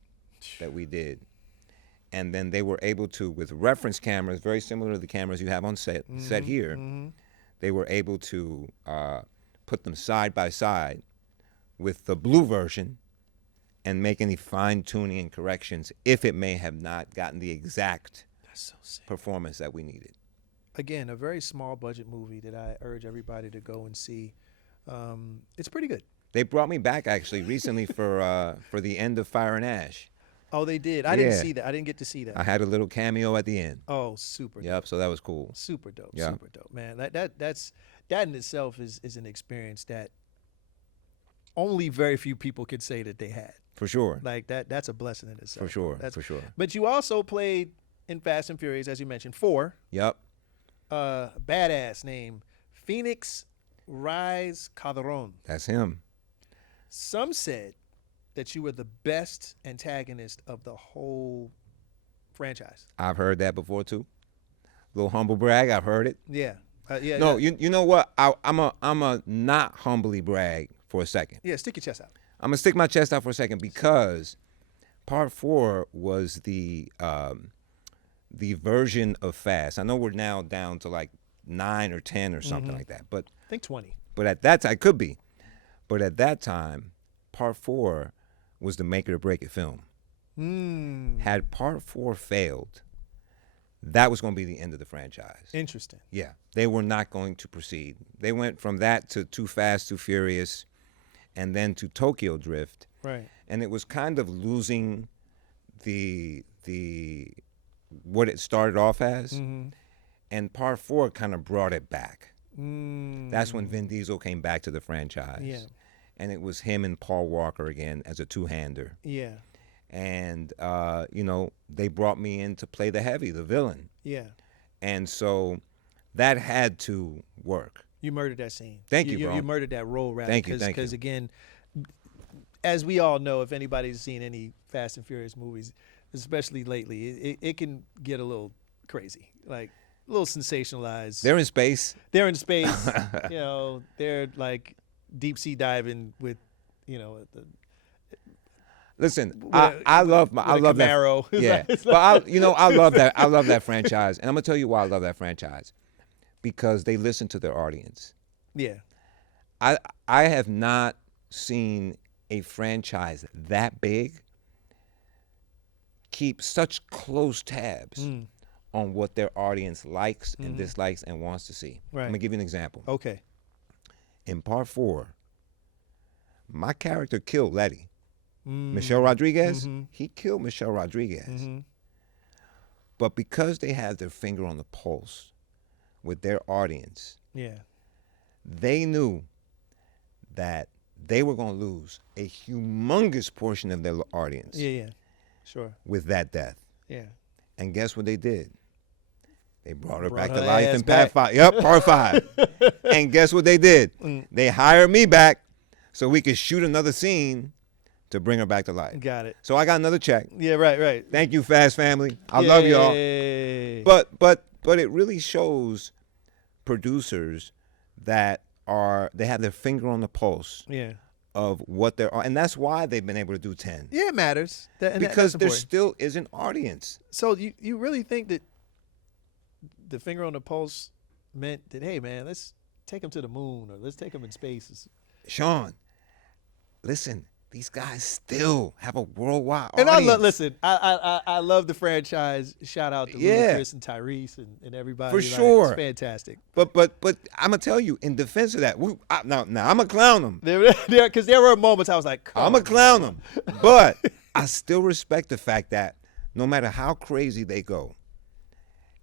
that we did. And then they were able to, with reference cameras, very similar to the cameras you have on set here, they were able to put them side by side with the blue version and make any fine-tuning and corrections if it may have not gotten the exact performance that we needed. Again, a very small budget movie that I urge everybody to go and see. It's pretty good. They brought me back actually recently for the end of Fire and Ash. Oh, they did. I didn't see that. I didn't get to see that. I had a little cameo at the end. Oh, super. Yep. Dope. So that was cool. Super dope. Yeah. Super dope, man. That in itself is an experience that only very few people could say that they had. For sure. Like that's a blessing in itself. For sure. For sure. But you also played in Fast and Furious, as you mentioned, 4. Yep. Badass named Phoenix Rise Calderon. That's him. Some said that you were the best antagonist of the whole franchise. I've heard that before too. Little humble brag. I've heard it. Yeah. Yeah. No, yeah. you know what? I'm a not humbly brag for a second. Yeah, stick your chest out. I'm gonna stick my chest out for a second because Part 4 was the version of Fast. I know we're now down to like 9 or 10 or something like that, but I think 20. But at that time, it could be. But at that time, Part 4 was the make it or break it film. Had Part 4 failed, that was going to be the end of the franchise. Interesting. Yeah, they were not going to proceed. They went from that to Too Fast, Too Furious, and then to Tokyo Drift. Right. And it was kind of losing the what it started off as. And Part 4 kind of brought it back. That's when Vin Diesel came back to the franchise. Yeah. And it was him and Paul Walker again as a two-hander. Yeah. And, they brought me in to play the heavy, the villain. Yeah. And so that had to work. You murdered that scene. Thank you, bro. You murdered that role, rather. Thank you. Because, again, as we all know, if anybody's seen any Fast and Furious movies, especially lately, it can get a little crazy. Like, a little sensationalized. They're in space. They're in space. They're like deep sea diving with, Listen, I love Camaro. that. Yeah, but I love that. I love that franchise, and I'm gonna tell you why I love that franchise, because they listen to their audience. Yeah. I have not seen a franchise that big keep such close tabs on what their audience likes and dislikes and wants to see. Right. I'm gonna give you an example. Okay. In Part 4, my character killed Letty. Michelle Rodriguez, he killed Michelle Rodriguez. But because they had their finger on the pulse with their audience, they knew that they were going to lose a humongous portion of their audience. Yeah. Sure. With that death. Yeah. And guess what they did? They brought her back her to life ass in back. Part 5. Yep, Part 5. And guess what they did? They hired me back so we could shoot another scene to bring her back to life. Got it. So I got another check. Yeah, right. Thank you, Fast family. I love y'all. But it really shows producers that they have their finger on the pulse of what they're, and that's why they've been able to do 10. Yeah, it matters. Because there important. still is an audience. So you really think that the finger on the pulse meant that, hey man, let's take them to the moon or let's take them in space? Shawn, listen. These guys still have a worldwide and audience. I love the franchise. Shout out to Ludacris and Tyrese and everybody. For sure. It's fantastic. But I'm gonna tell you, in defense of that, now I'm gonna clown them. Because there were moments I was like, I'm gonna clown them, but I still respect the fact that no matter how crazy they go,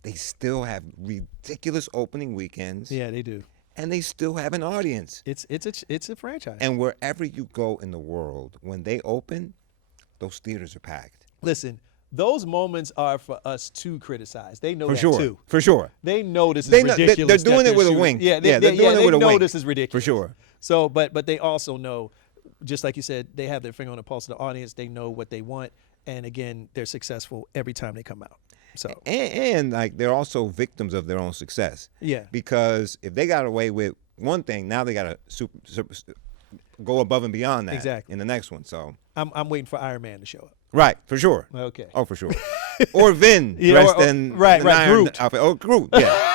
they still have ridiculous opening weekends. Yeah, they do. And they still have an audience. It's a franchise. And wherever you go in the world, when they open, those theaters are packed. Listen, those moments are for us to criticize. They know that too. For sure. They know this is ridiculous. They're doing it with a wink. Yeah, they're doing it with a wink. They know this is ridiculous. For sure. So, but they also know, just like you said, they have their finger on the pulse of the audience. They know what they want, and again, they're successful every time they come out. So and like they're also victims of their own success. Yeah. Because if they got away with one thing, now they got to go above and beyond that. Exactly. In the next one. So I'm waiting for Iron Man to show up. Right, for sure. Okay. Oh, for sure. Or Vin dressed in Groot. outfit. Oh, Groot. Yeah.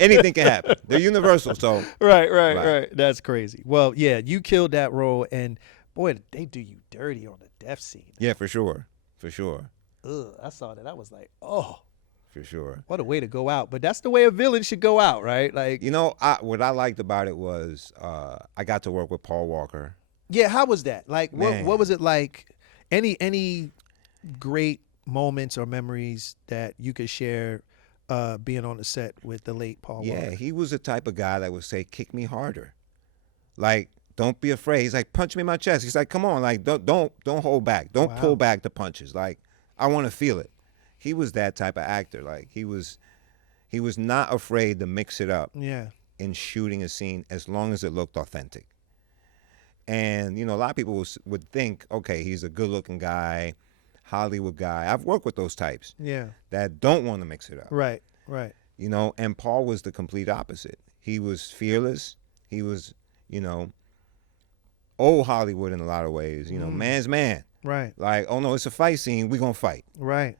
Anything can happen. They're universal, so Right. right. That's crazy. Well, yeah, you killed that role, and boy, they do you dirty on the death scene. Yeah, for sure. For sure. Ugh, I saw that. I was like, oh, For sure. what a way to go out. But that's the way a villain should go out, right? Like, You know, what I liked about it was I got to work with Paul Walker. yeah, how was that? Like, Man. what was it like? Any great moments or memories that you could share being on the set with the late Paul Yeah, Walker? he was the type of guy that would say, "Kick me harder." Like, don't be afraid. He's like, "Punch me in my chest." He's like, "Come on, like, don't hold back. Don't Wow. pull back the punches. Like, I want to feel it." He was that type of actor. Like, he was not afraid to mix it up Yeah. in shooting a scene as long as it looked authentic. And you know, a lot of people would think, okay, he's a good-looking guy, Hollywood guy. I've worked with those types Yeah. that don't want to mix it up. Right. You know, and Paul was the complete opposite. He was fearless. He was, you know, old Hollywood in a lot of ways. You know, man's man. Right. Like, oh no, it's a fight scene. We're gonna fight. Right.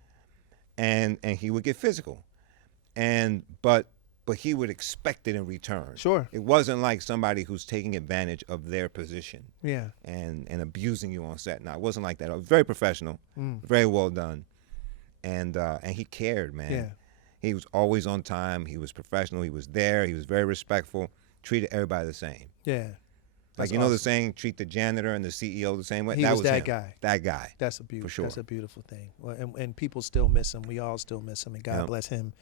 And he would get physical, but he would expect it in return. Sure. It wasn't like somebody who's taking advantage of their position Yeah. and abusing you on set. No, it wasn't like that. It was very professional, very well done, and he cared, man. Yeah. He was always on time. He was professional. He was there. He was very respectful. Treated everybody the same. Yeah. Like, That's you know the awesome. saying, treat the janitor and the CEO the same way? He that was that him. guy. That guy. That's a beautiful. For sure. That's a beautiful thing. Well, and people still miss him. We all still miss him, and God Yep. bless him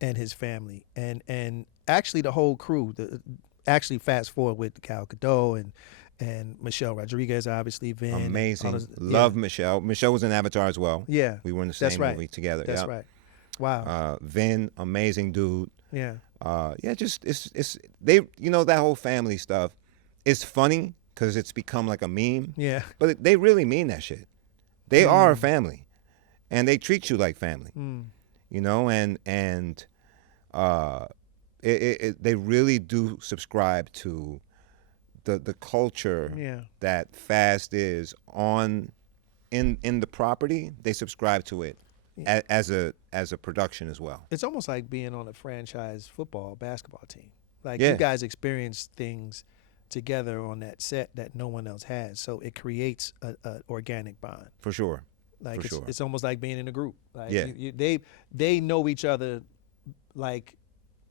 and his family. And actually, the whole crew. Actually, fast forward with Cal Gadot and Michelle Rodriguez, obviously Vin. Amazing. all those- Love Michelle. Michelle was in Avatar as well. Yeah. We were in the That's same right. movie together. That's Yep. right. Wow. Vin, amazing dude. Yeah. Yeah, just it's they, you know, that whole family stuff. It's funny because it's become like a meme. Yeah. But they really mean that shit. They are a family, and they treat you like family. You know, and they really do subscribe to the culture Yeah. that Fast is on in the property. They subscribe to it as a production as well. It's almost like being on a franchise basketball team. Like, Yeah. you guys experience things together on that set that no one else has. So it creates a organic bond. For sure. Like, For sure. it's almost like being in a group. Like, Yeah. they know each other like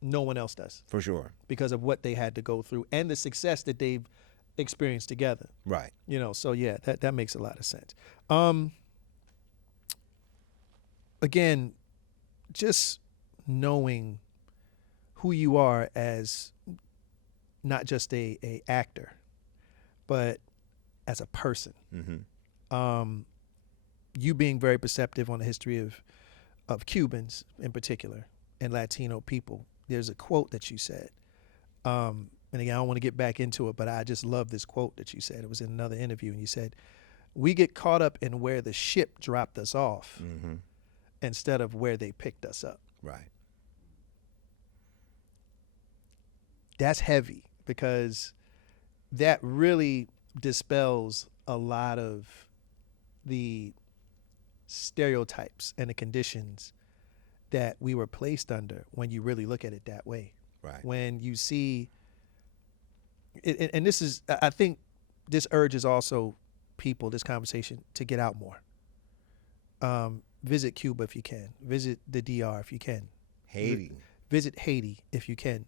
no one else does For sure. because of what they had to go through and the success that they've experienced together. Right. You know, so yeah, that makes a lot of sense. Again, just knowing who you are as not just a actor, but as a person. Mm-hmm. You being very perceptive on the history of Cubans in particular and Latino people. There's a quote that you said. And again, I don't want to get back into it, but I just love this quote that you said. It was in another interview, and you said, "We get caught up in where the ship dropped us off Mm-hmm. instead of where they picked us up." Right. That's heavy because that really dispels a lot of the stereotypes and the conditions that we were placed under when you really look at it that way. Right. When you see, and this is, I think this urges also people, this conversation, to get out more. Visit Cuba if you can. Visit the DR if you can. Haiti. Visit Haiti if you can.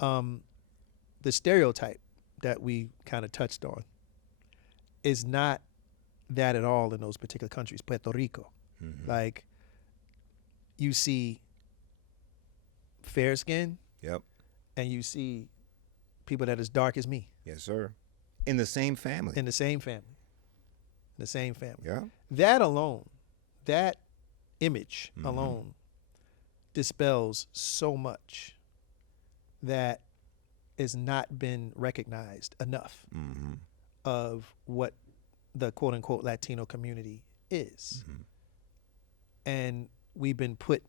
The stereotype that we kind of touched on is not that at all in those particular countries. Puerto Rico, Mm-hmm. like, you see fair skin Yep. and you see people that as dark as me Yes, sir. In the same family. in the same family. The same family. Yeah. That alone, that image Mhm. alone dispels so much that has not been recognized enough Mm-hmm. of what the quote unquote Latino community is. Mm-hmm. And we've been put,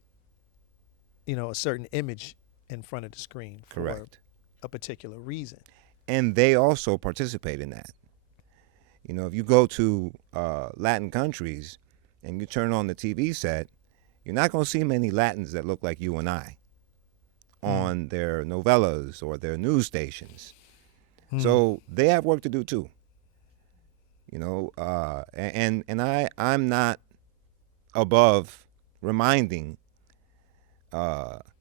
a certain image in front of the screen for Correct. a particular reason. And they also participate in that. You know, if you go to Latin countries and you turn on the TV set, you're not going to see many Latins that look like you and I. on their novellas or their news stations. So they have work to do too. You know, I'm not above reminding, for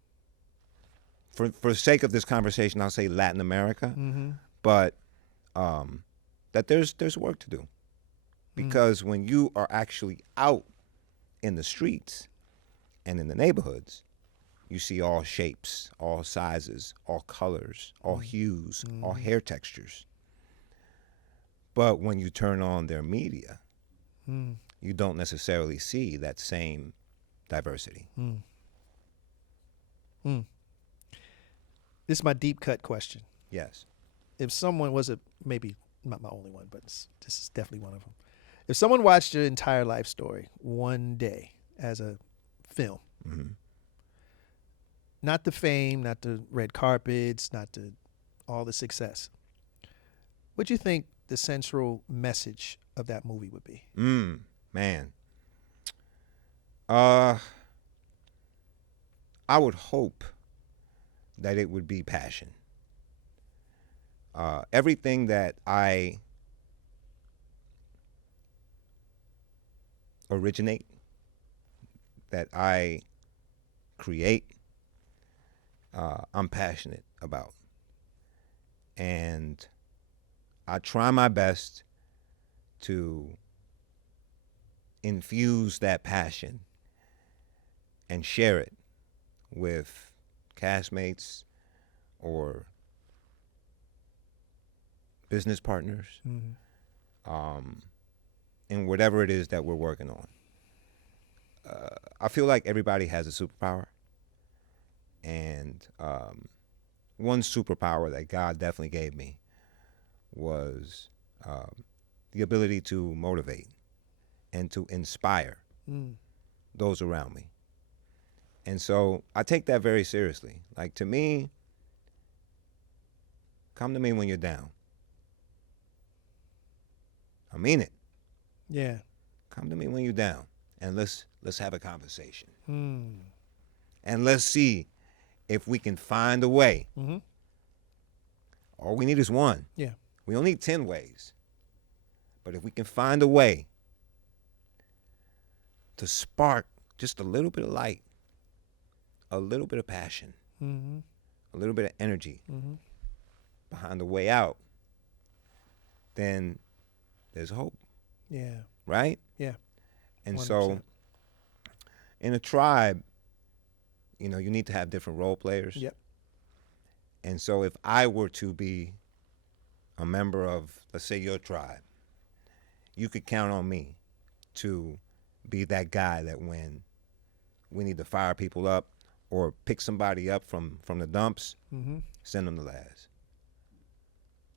sake of this conversation, I'll say Latin America, but that there's work to do, because when you are actually out in the streets and in the neighborhoods, you see all shapes, all sizes, all colors, all hues, all hair textures. But when you turn on their media, you don't necessarily see that same diversity. This is my deep cut question. Yes. If someone was maybe not my only one, but this is definitely one of them. If someone watched your entire life story one day as a film, not the fame, not the red carpets, not the all the success, what do you think the central message of that movie would be? Man. I would hope that it would be passion. Everything that I originate, that I create, I'm passionate about. And I try my best to infuse that passion and share it with castmates or business partners, in whatever it is that we're working on. I feel like everybody has a superpower, and one superpower that God definitely gave me was the ability to motivate and to inspire those around me. And so I take that very seriously. Like, to me, come to me when you're down. I mean it. Yeah. Come to me when you're down, and let's have a conversation. And let's see if we can find a way. All we need is one. Yeah. We don't need 10 ways. But if we can find a way to spark just a little bit of light, a little bit of passion, a little bit of energy behind the way out, then there's hope. Yeah. Right? Yeah. And 100%. so in a tribe, you know, you need to have different role players. Yep. And so if I were to be a member of, let's say, your tribe, you could count on me to be that guy that when we need to fire people up or pick somebody up from the dumps, send them to Laz.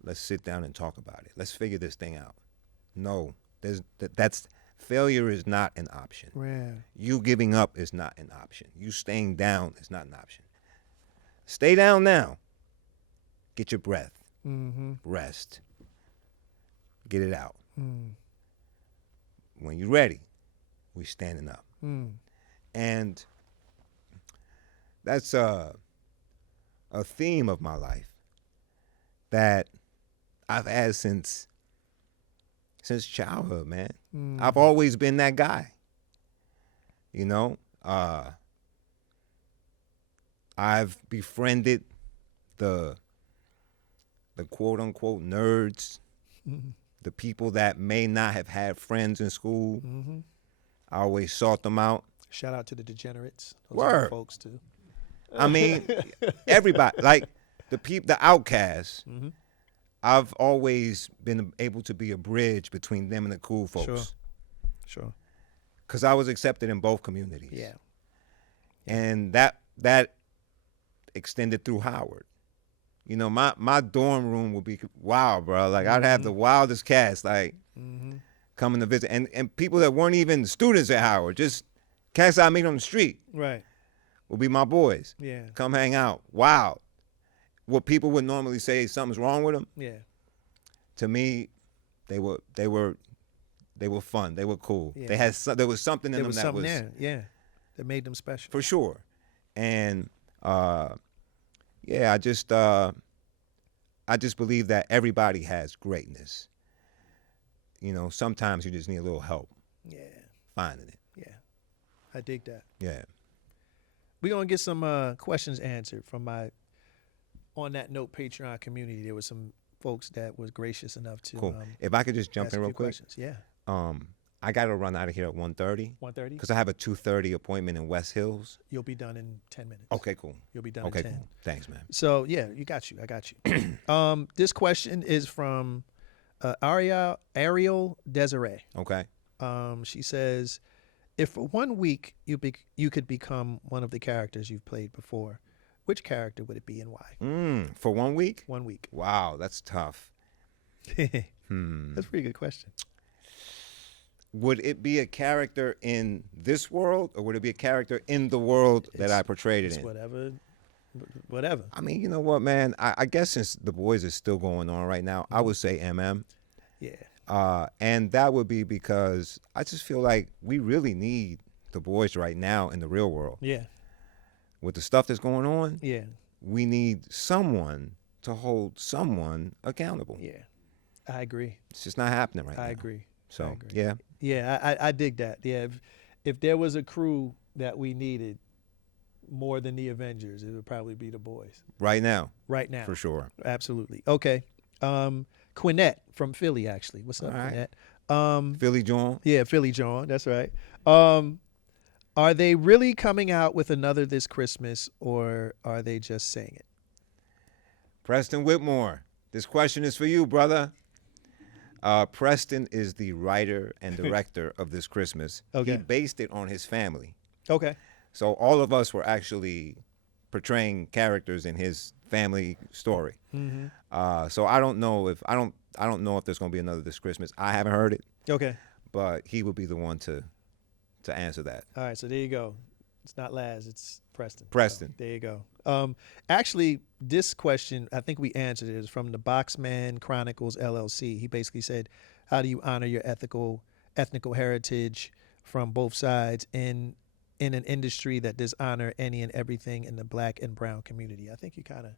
Let's sit down and talk about it. Let's figure this thing out. No, that's failure is not an option. Yeah. You giving up is not an option. You staying down is not an option. Stay down now. Get your breath. Rest. Get it out. When you're ready, we standing up. And that's a theme of my life that I've had since childhood, man. I've always been that guy. You know, I've befriended the quote unquote nerds, the people that may not have had friends in school. I always sought them out. Shout out to the degenerates. Those Word. are folks too. I mean, everybody, like the outcasts. I've always been able to be a bridge between them and the cool folks. Sure. Because I was accepted in both communities. Yeah. And that extended through Howard. You know, my dorm room would be wild, bro. Like, I'd have the wildest cats, like, coming to visit. And people that weren't even students at Howard, just cats I meet on the street. Right. Would be my boys. Yeah. Come hang out. Wild. What people would normally say something's wrong with them. Yeah. To me, they were fun. They were cool. Yeah. They had there was something in There them was that something was there. Yeah. That made them special. for sure. And Yeah, I just believe that everybody has greatness. You know, sometimes you just need a little help Yeah, finding it. yeah. I dig that. Yeah. We're going to get some questions answered from my On That Note Patreon community. There were some folks that was gracious enough to Cool. If I could just jump ask in a real few quick. questions. Yeah. I got to run out of here at 1:30 1:30. because I have a 2:30 appointment in West Hills. You'll be done in 10 minutes. Okay, cool. You'll be done Okay, in 10. cool. Thanks, man. So, yeah, I got you. This question is from Ariel Desiree. Okay. She says, if for 1 week you could become one of the characters you've played before, which character would it be and why? For 1 week? 1 week. Wow, that's tough. That's a pretty good question. Would it be a character in this world, or would it be a character in the world that I portrayed it It's in? whatever. I mean, you know what, man? I guess since The Boys is still going on right now, I would say MM. Yeah. And that would be because I just feel like we really need The Boys right now in the real world. Yeah. With the stuff that's going on, Yeah. we need someone to hold someone accountable. Yeah. I agree. It's just not happening right now. I agree. So, I agree. yeah. Yeah, I dig that. Yeah, if there was a crew that we needed more than the Avengers, it would probably be the Boys. Right now. Right now. For sure. Absolutely. Okay. Quinette from Philly, actually. What's up, All right. Quinette? Philly John. Yeah, Philly John. That's right. Are they really coming out with another this Christmas, or are they just saying it? Preston Whitmore. This question is for you, brother. Preston is the writer and director of this Christmas. Okay. He based it on his family. Okay. So all of us were actually portraying characters in his family story. Mm-hmm. So I don't know if there's going to be another this Christmas. I haven't heard it, Okay. but he would be the one to answer that. All right. So there you go. It's not Laz. It's Preston. Preston. So there you go. Actually, this question, I think we answered it. Is from the Boxman Chronicles LLC. He basically said, how do you honor your ethnical heritage from both sides in an industry that dishonor any and everything in the black and brown community? I think you kind of...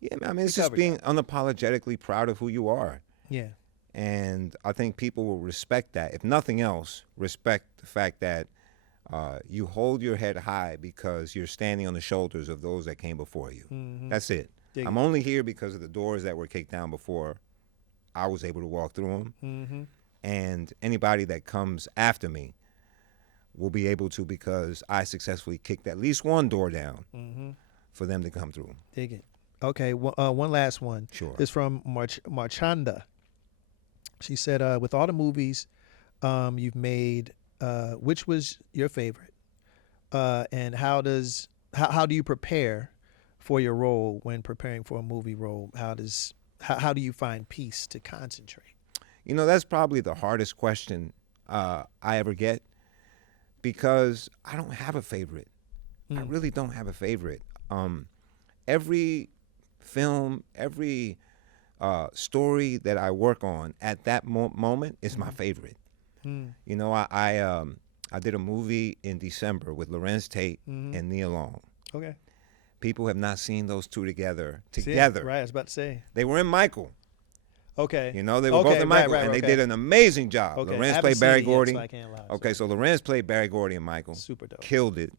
Yeah, man, I mean, it's just being unapologetically proud of who you are. Yeah. And I think people will respect that. If nothing else, respect the fact that you hold your head high because you're standing on the shoulders of those that came before you. Mm-hmm. That's it. I'm only here because of the doors that were kicked down before I was able to walk through them. Mm-hmm. And anybody that comes after me will be able to because I successfully kicked at least one door down for them to come through. Dig it. Okay, one last one. Sure. This from Marchanda. She said, with all the movies you've made, which was your favorite? And how do you prepare for your role when preparing for a movie role? How do you find peace to concentrate? You know, that's probably the hardest question I ever get because I don't have a favorite. I really don't have a favorite. Every film, every story that I work on at that moment is my favorite. You know, I did a movie in December with Lorenz Tate and Nia Long. Okay. People have not seen those two together. Right, I was about to say. They were in Michael. Okay. You know, they were both in Michael, and they did an amazing job. Okay. Lorenz played Barry Gordy. So I can't lie. Okay, so Lorenz played Barry Gordy and Michael. Super dope. Killed it.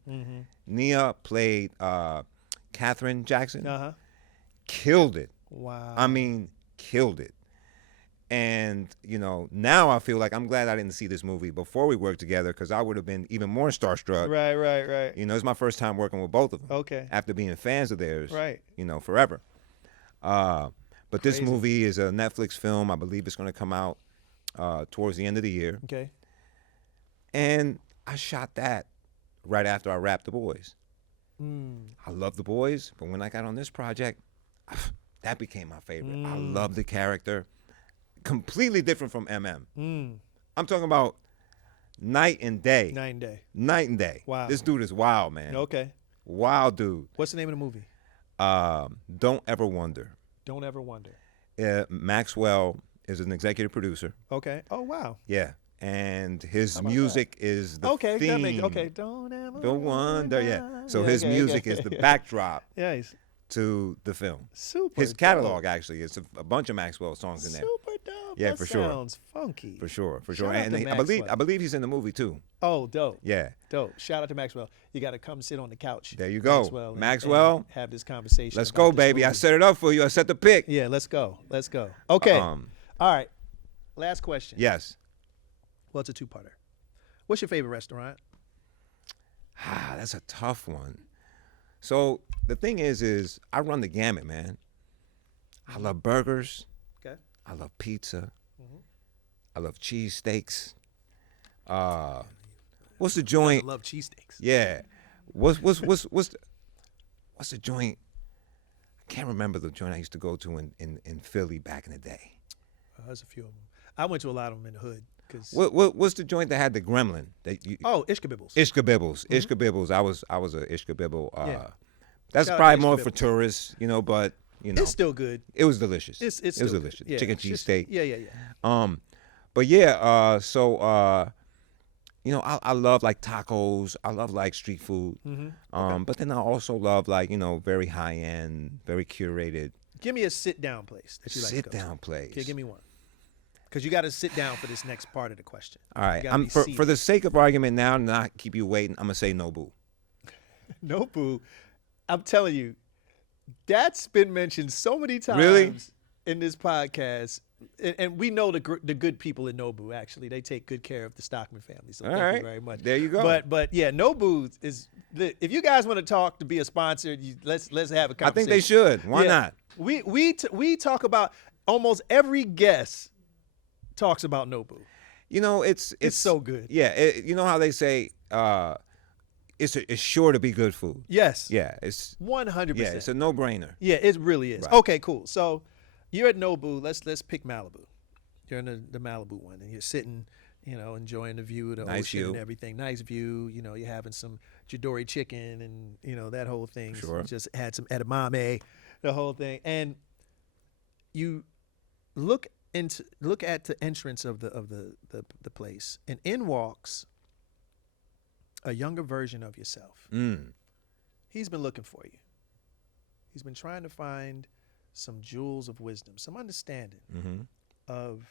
Nia played Katherine Jackson. Uh-huh. Killed it. Wow. I mean, killed it. And, you know, now I feel like I'm glad I didn't see this movie before we worked together because I would have been even more starstruck. Right. You know, it's my first time working with both of them. Okay. After being fans of theirs. Right. You know, forever. But Crazy. this movie is a Netflix film. I believe it's going to come out towards the end of the year. Okay. And I shot that right after I wrapped The Boys. I love The Boys, but when I got on this project, that became my favorite. I love the character. Completely different from MM. I'm talking about night and day. Night and day. Wow. This dude is wild, man. Okay. Wild dude. What's the name of the movie? Don't Ever Wonder. Don't Ever Wonder. Maxwell is an executive producer. Okay. Oh, wow. Yeah. And his music is the Okay. theme. Okay. Don't ever The wonder, yeah. So Yeah, his okay, music okay. is the backdrop. Yeah. He's to the film. Super. His catalog actually is a bunch of Maxwell songs in there. Super dope. Yeah, that for sure. Sounds funky. For sure. Shout out And to I Maxwell. believe he's in the movie too. Oh, dope. Yeah. Dope. Shout out to Maxwell. You got to come sit on the couch. There you go. Maxwell, and have this conversation. Let's about go, this baby. I movie. set it up for you. I set the pick. Yeah, let's go. Let's go. Okay. All right. Last question. Yes. Well, it's a two-parter. What's your favorite restaurant? That's a tough one. So the thing is I run the gamut, man. I love burgers. Okay. I love pizza. I love cheesesteaks. What's the joint? I love cheesesteaks. Yeah. What's the joint? I can't remember the joint I used to go to in Philly back in the day. There's a few of them. I went to a lot of them in the hood. What's the joint that had the gremlin? Ishkabibbles. Ishkabibbles. Ishkabibbles. I was a Ishkabibble. Yeah. That's Shout out probably to more Ishkabibbles. for tourists, but It's still good. it was delicious. It's it was still delicious. good. Yeah, Chicken it's cheese just- steak. Yeah. But yeah, I love like tacos. I love like street food. But then I also love like, very high end, very curated. Give me a sit-down place that you like to go to. Sit-down place. Okay, give me one. Because you got to sit down for this next part of the question. All right. You gotta be seated. For the sake of argument now, and not keep you waiting, I'm gonna say Nobu. Nobu, I'm telling you, that's been mentioned so many times Really? in this podcast. And we know the good people in Nobu, actually. They take good care of the Stockman family. So All thank right. you very much. There you go. But yeah, Nobu is, if you guys want to talk to be a sponsor, let's have a conversation. I think they should. Why Yeah. not? We talk about, almost every guest talks about Nobu. It's so good. Yeah. You know how they say it's sure to be good food. Yes. Yeah. It's 100%. yeah. It's a no-brainer. Yeah, it really is. Right. Okay, cool. So you're at Nobu. Let's pick Malibu. You're in the Malibu one, and you're sitting, enjoying the view of the Nice ocean view. and everything. Nice view. You're having some Jadori chicken and that whole thing. Sure. Just had some edamame, the whole thing, and you look at the entrance of the place, and in walks a younger version of yourself. He's been looking for you. He's been trying to find some jewels of wisdom, some understanding of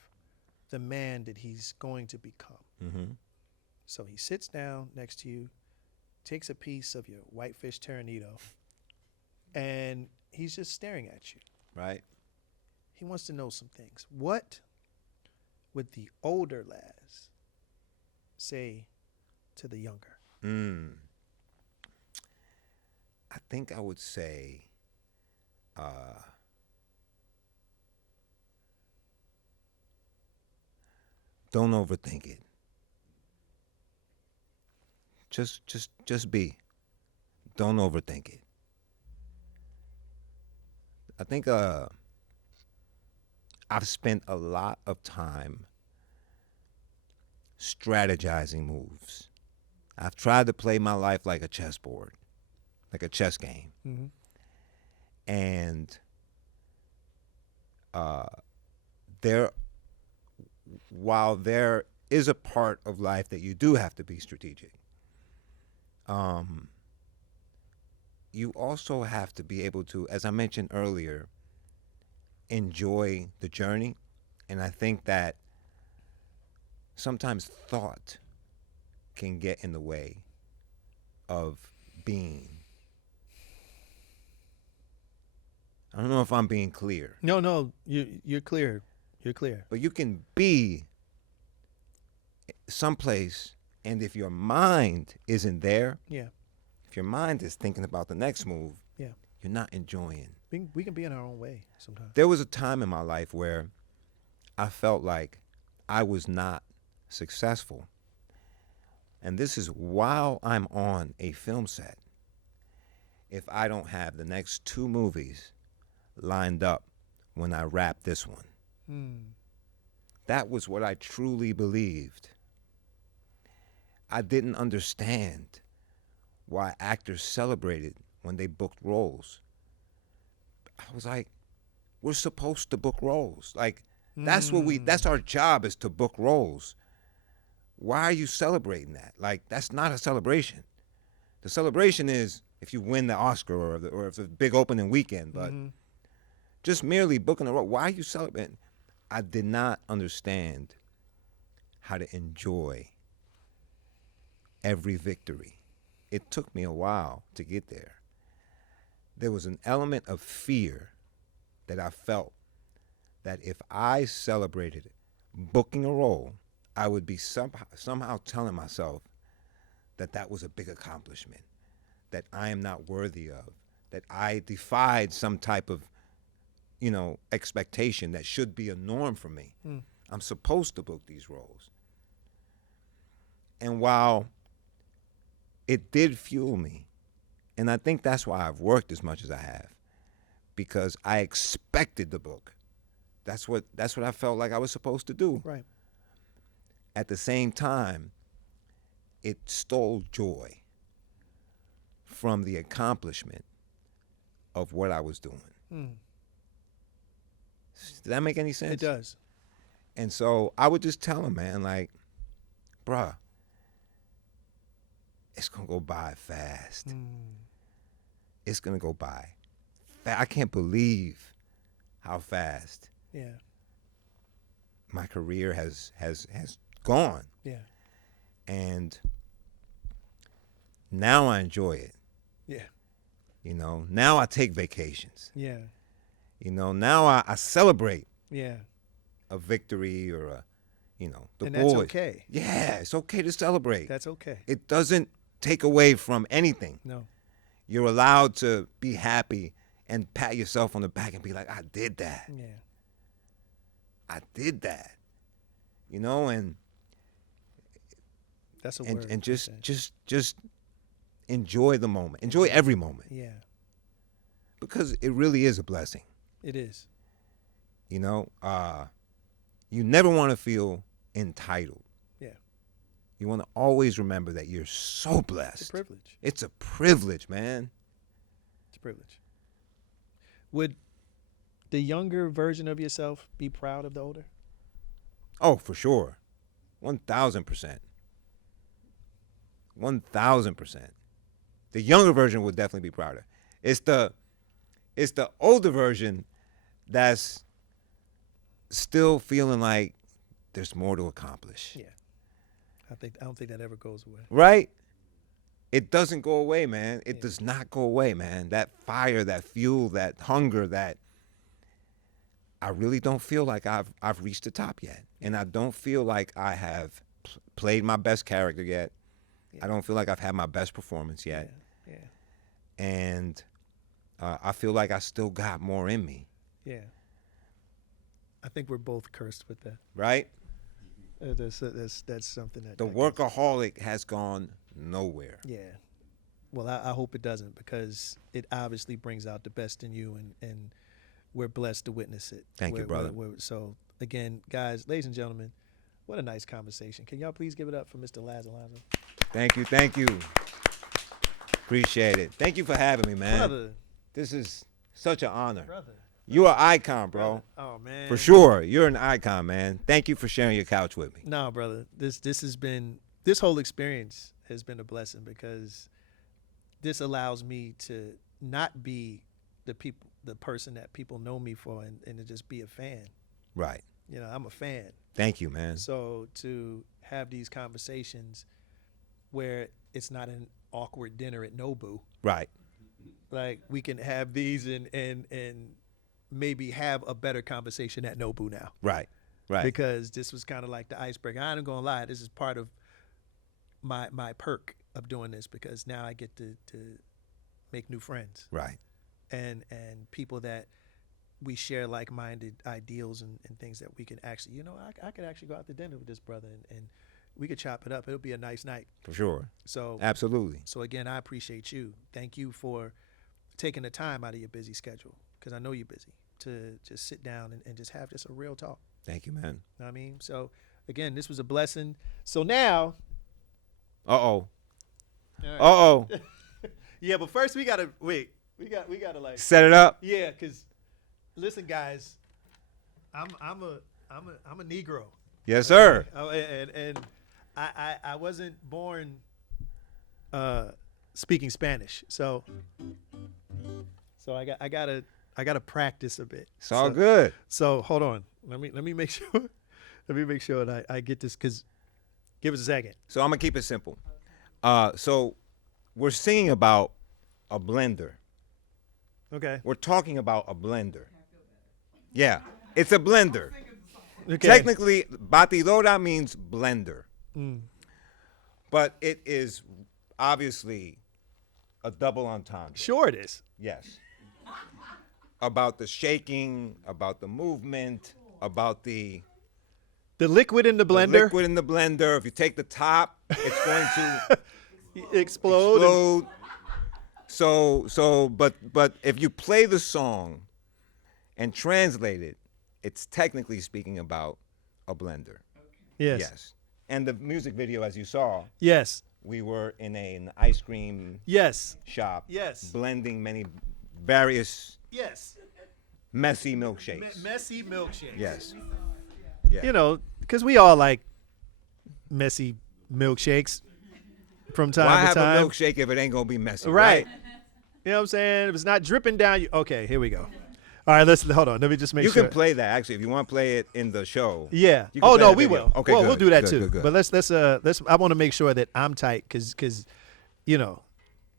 the man that he's going to become. So he sits down next to you, takes a piece of your whitefish Ternito, and he's just staring at you. Right. He wants to know some things. What would the older Laz say to the younger? I think I would say don't overthink it. Just be. Don't overthink it. I think I've spent a lot of time strategizing moves. I've tried to play my life like a chessboard, like a chess game. And while there is a part of life that you do have to be strategic, you also have to be able to, as I mentioned earlier, enjoy the journey. And I think that sometimes thought can get in the way of being. I don't know if I'm being clear. No, you're clear. You're clear. But you can be someplace, and if your mind isn't there, Yeah. if your mind is thinking about the next move, Yeah. you're not enjoying. We can be in our own way sometimes. There was a time in my life where I felt like I was not successful. And this is while I'm on a film set. If I don't have the next 2 movies lined up when I wrap this one. That was what I truly believed. I didn't understand why actors celebrated when they booked roles. I was like, we're supposed to book roles. Like, that's our job, is to book roles. Why are you celebrating that? Like, that's not a celebration. The celebration is if you win the Oscar or if it's a big opening weekend, but just merely booking a role. Why are you celebrating? I did not understand how to enjoy every victory. It took me a while to get there. There was an element of fear that I felt that if I celebrated booking a role, I would be somehow telling myself that that was a big accomplishment, that I am not worthy of, that I defied some type of, expectation that should be a norm for me. I'm supposed to book these roles. And while it did fuel me, and I think that's why I've worked as much as I have, because I expected the book. That's what I felt like I was supposed to do. Right. At the same time, it stole joy from the accomplishment of what I was doing. Did that make any sense? It does. And so I would just tell him, man, like, bruh, it's going to go by fast. It's going to go by. I can't believe how fast my career has gone. Yeah. And now I enjoy it. Yeah. Now I take vacations. Yeah. Now I celebrate Yeah. a victory or the And boys. that's okay. Yeah, it's okay to celebrate. That's okay. It doesn't take away from anything. No. You're allowed to be happy and pat yourself on the back and be like, I did that. Yeah. I did that. And That's a word. and just enjoy the moment. Enjoy every moment. Yeah. Because it really is a blessing. It is. You never want to feel entitled. Yeah. You want to always remember that you're so blessed. It's a privilege. It's a privilege, man. It's a privilege. Would the younger version of yourself be proud of the older? Oh, for sure. 1,000%. 1,000%. The younger version would definitely be prouder. It's the older version that's still feeling like there's more to accomplish. Yeah. I don't think that ever goes away. Right? It doesn't go away, man. It does not go away, man. That fire, that fuel, that hunger, that I really don't feel like I've reached the top yet. And I don't feel like I have played my best character yet. I don't feel like I've had my best performance yet. Yeah. And I feel like I still got more in me. Yeah. I think we're both cursed with that. Right? That's something that The workaholic has gone nowhere. Yeah. Well, I hope it doesn't, because it obviously brings out the best in you, and we're blessed to witness it. Thank you, brother. So, again, guys, ladies and gentlemen, what a nice conversation. Can y'all please give it up for Mr. Laz Alonso? Thank you. Appreciate it. Thank you for having me, man. Brother. This is such an honor. Brother. You're an icon, bro. Oh, man. For sure. You're an icon, man. Thank you for sharing your couch with me. No, brother. This whole experience has been a blessing, because this allows me to not be the person that people know me for, and to just be a fan. Right. I'm a fan. Thank you, man. So to have these conversations where it's not an awkward dinner at Nobu, Right. like we can have these and maybe have a better conversation at Nobu now. Right. Because this was kind of like the icebreaker. I ain't gonna lie, this is part of my perk of doing this, because now I get to make new friends. Right. And people that we share like-minded ideals and things that we can actually, I could actually go out to dinner with this brother and we could chop it up. It'll be a nice night. For sure. So Absolutely. So again, I appreciate you. Thank you for taking the time out of your busy schedule, because I know you're busy, to just sit down and just have just a real talk. Thank you, man. You know what I mean? So again, this was a blessing. So now. Uh-oh. Right. Uh-oh. Yeah, but first we gotta wait. We gotta like Set it up. Yeah, because listen, guys, I'm a Negro. Yes, sir. And I wasn't born speaking Spanish. So I gotta practice a bit. It's all good. So hold on. Let me make sure. Let me make sure that I get this, because give us a second. So I'm gonna keep it simple. So we're singing about a blender. Okay. We're talking about a blender. Yeah, it's a blender. Okay. Technically, batidora means blender. Mm. But it is obviously a double entendre. Sure it is. Yes. About the shaking, about the movement, about the liquid in the blender liquid in the blender. If you take the top, it's going to explode. But if you play the song and translate it, it's technically speaking about a blender. Yes. Yes. And the music video, as you saw, Yes. we were in an ice cream Yes. shop, Yes. blending various Yes. messy milkshakes. Messy milkshakes. Yes. Yeah. You know, because we all like messy milkshakes from time Why to have time. a milkshake if it ain't gonna be messy? Right. You know what I'm saying? If it's not dripping down you. Okay, here we go. All right, hold on. Let me just make You sure. can play that actually if you want to play it in the show. Yeah. You can Oh play no, the we video. will. Okay, well, good, we'll do that good, too. good, good. But let's. I want to make sure that I'm tight, because you know,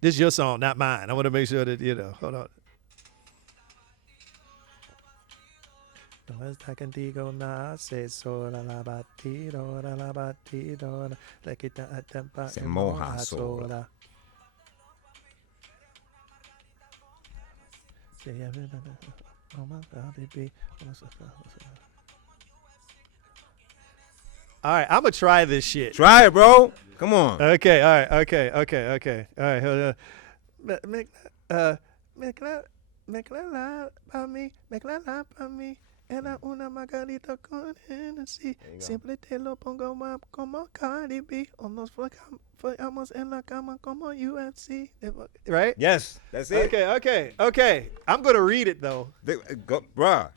this is your song, not mine. I want to make sure that Hold on. No está contigo nace sola la batidora, le quita el tempa Se moja sola. All right, I'm gonna try this shit. Try it, bro. Come on. Okay, all right, okay. All right, hold on. Make la pa mí. Era una margarita con Hennessy. Siempre te lo pongo más como Cardi B. O nos fallamos en la cama como UFC. Right? Yes, that's it. Okay. I'm gonna read it though. Bruh,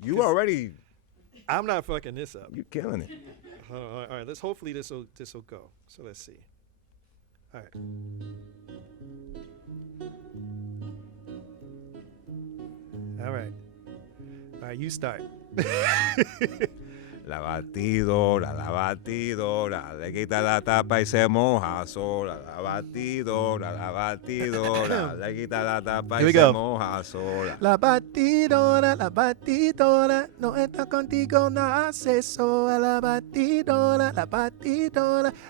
you already. I'm not fucking this up. You killing it. All right. Let's hopefully this will go. So let's see. All right. All right. All right, you start. La batidora, le quita la tapa y se moja sola. La batidora, le quita la tapa Here y we se go. moja sola. La batidora, no está contigo, no hace sola. La batidora,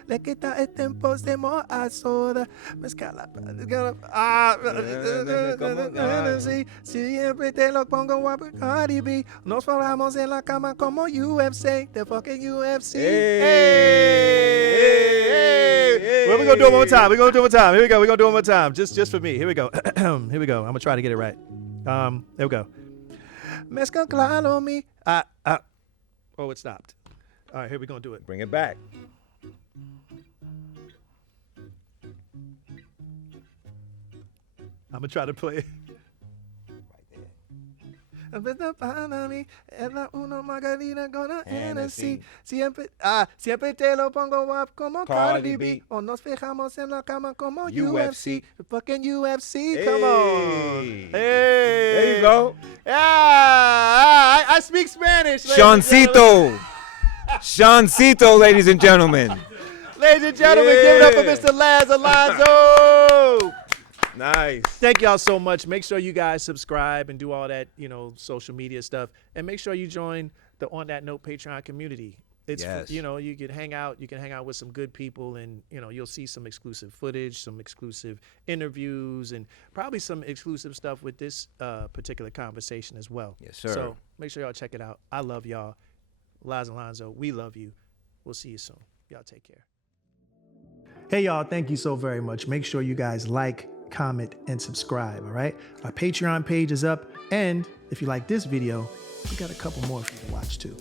le quita el tiempo, se moja sola. Mezcala, siempre te lo pongo guapo, Cardi B. Nos formamos en la cama como UFC, the fucking UFC. Hey. Well, we're gonna do it one more time. Here we go. We're gonna do it one more time. Just for me. Here we go. I'm gonna try to get it right. There we go. Mezcal claro mi. Oh, it stopped. All right, here we're gonna do it. Bring it back. I'm gonna try to play it. Era una margarita con Hennessy. Siempre te lo pongo up como Cardi B. O nos fijamos en la cama como UFC. The fucking UFC. Come on. Hey. There you go. Yeah. I speak Spanish. Seancito, ladies and gentlemen. Ladies and gentlemen, give it up for Mr. Laz Alonso. Nice. Thank y'all so much. Make sure you guys subscribe and do all that, social media stuff. And make sure you join the On That Note Patreon community. It's, yes. You can hang out. You can hang out with some good people, and, you'll see some exclusive footage, some exclusive interviews, and probably some exclusive stuff with this particular conversation as well. Yes, sir. So make sure y'all check it out. I love y'all. Laz Alonso, we love you. We'll see you soon. Y'all take care. Hey, y'all. Thank you so very much. Make sure you guys like, comment, and subscribe, all right? Our Patreon page is up, and if you like this video, we got a couple more for you to watch too.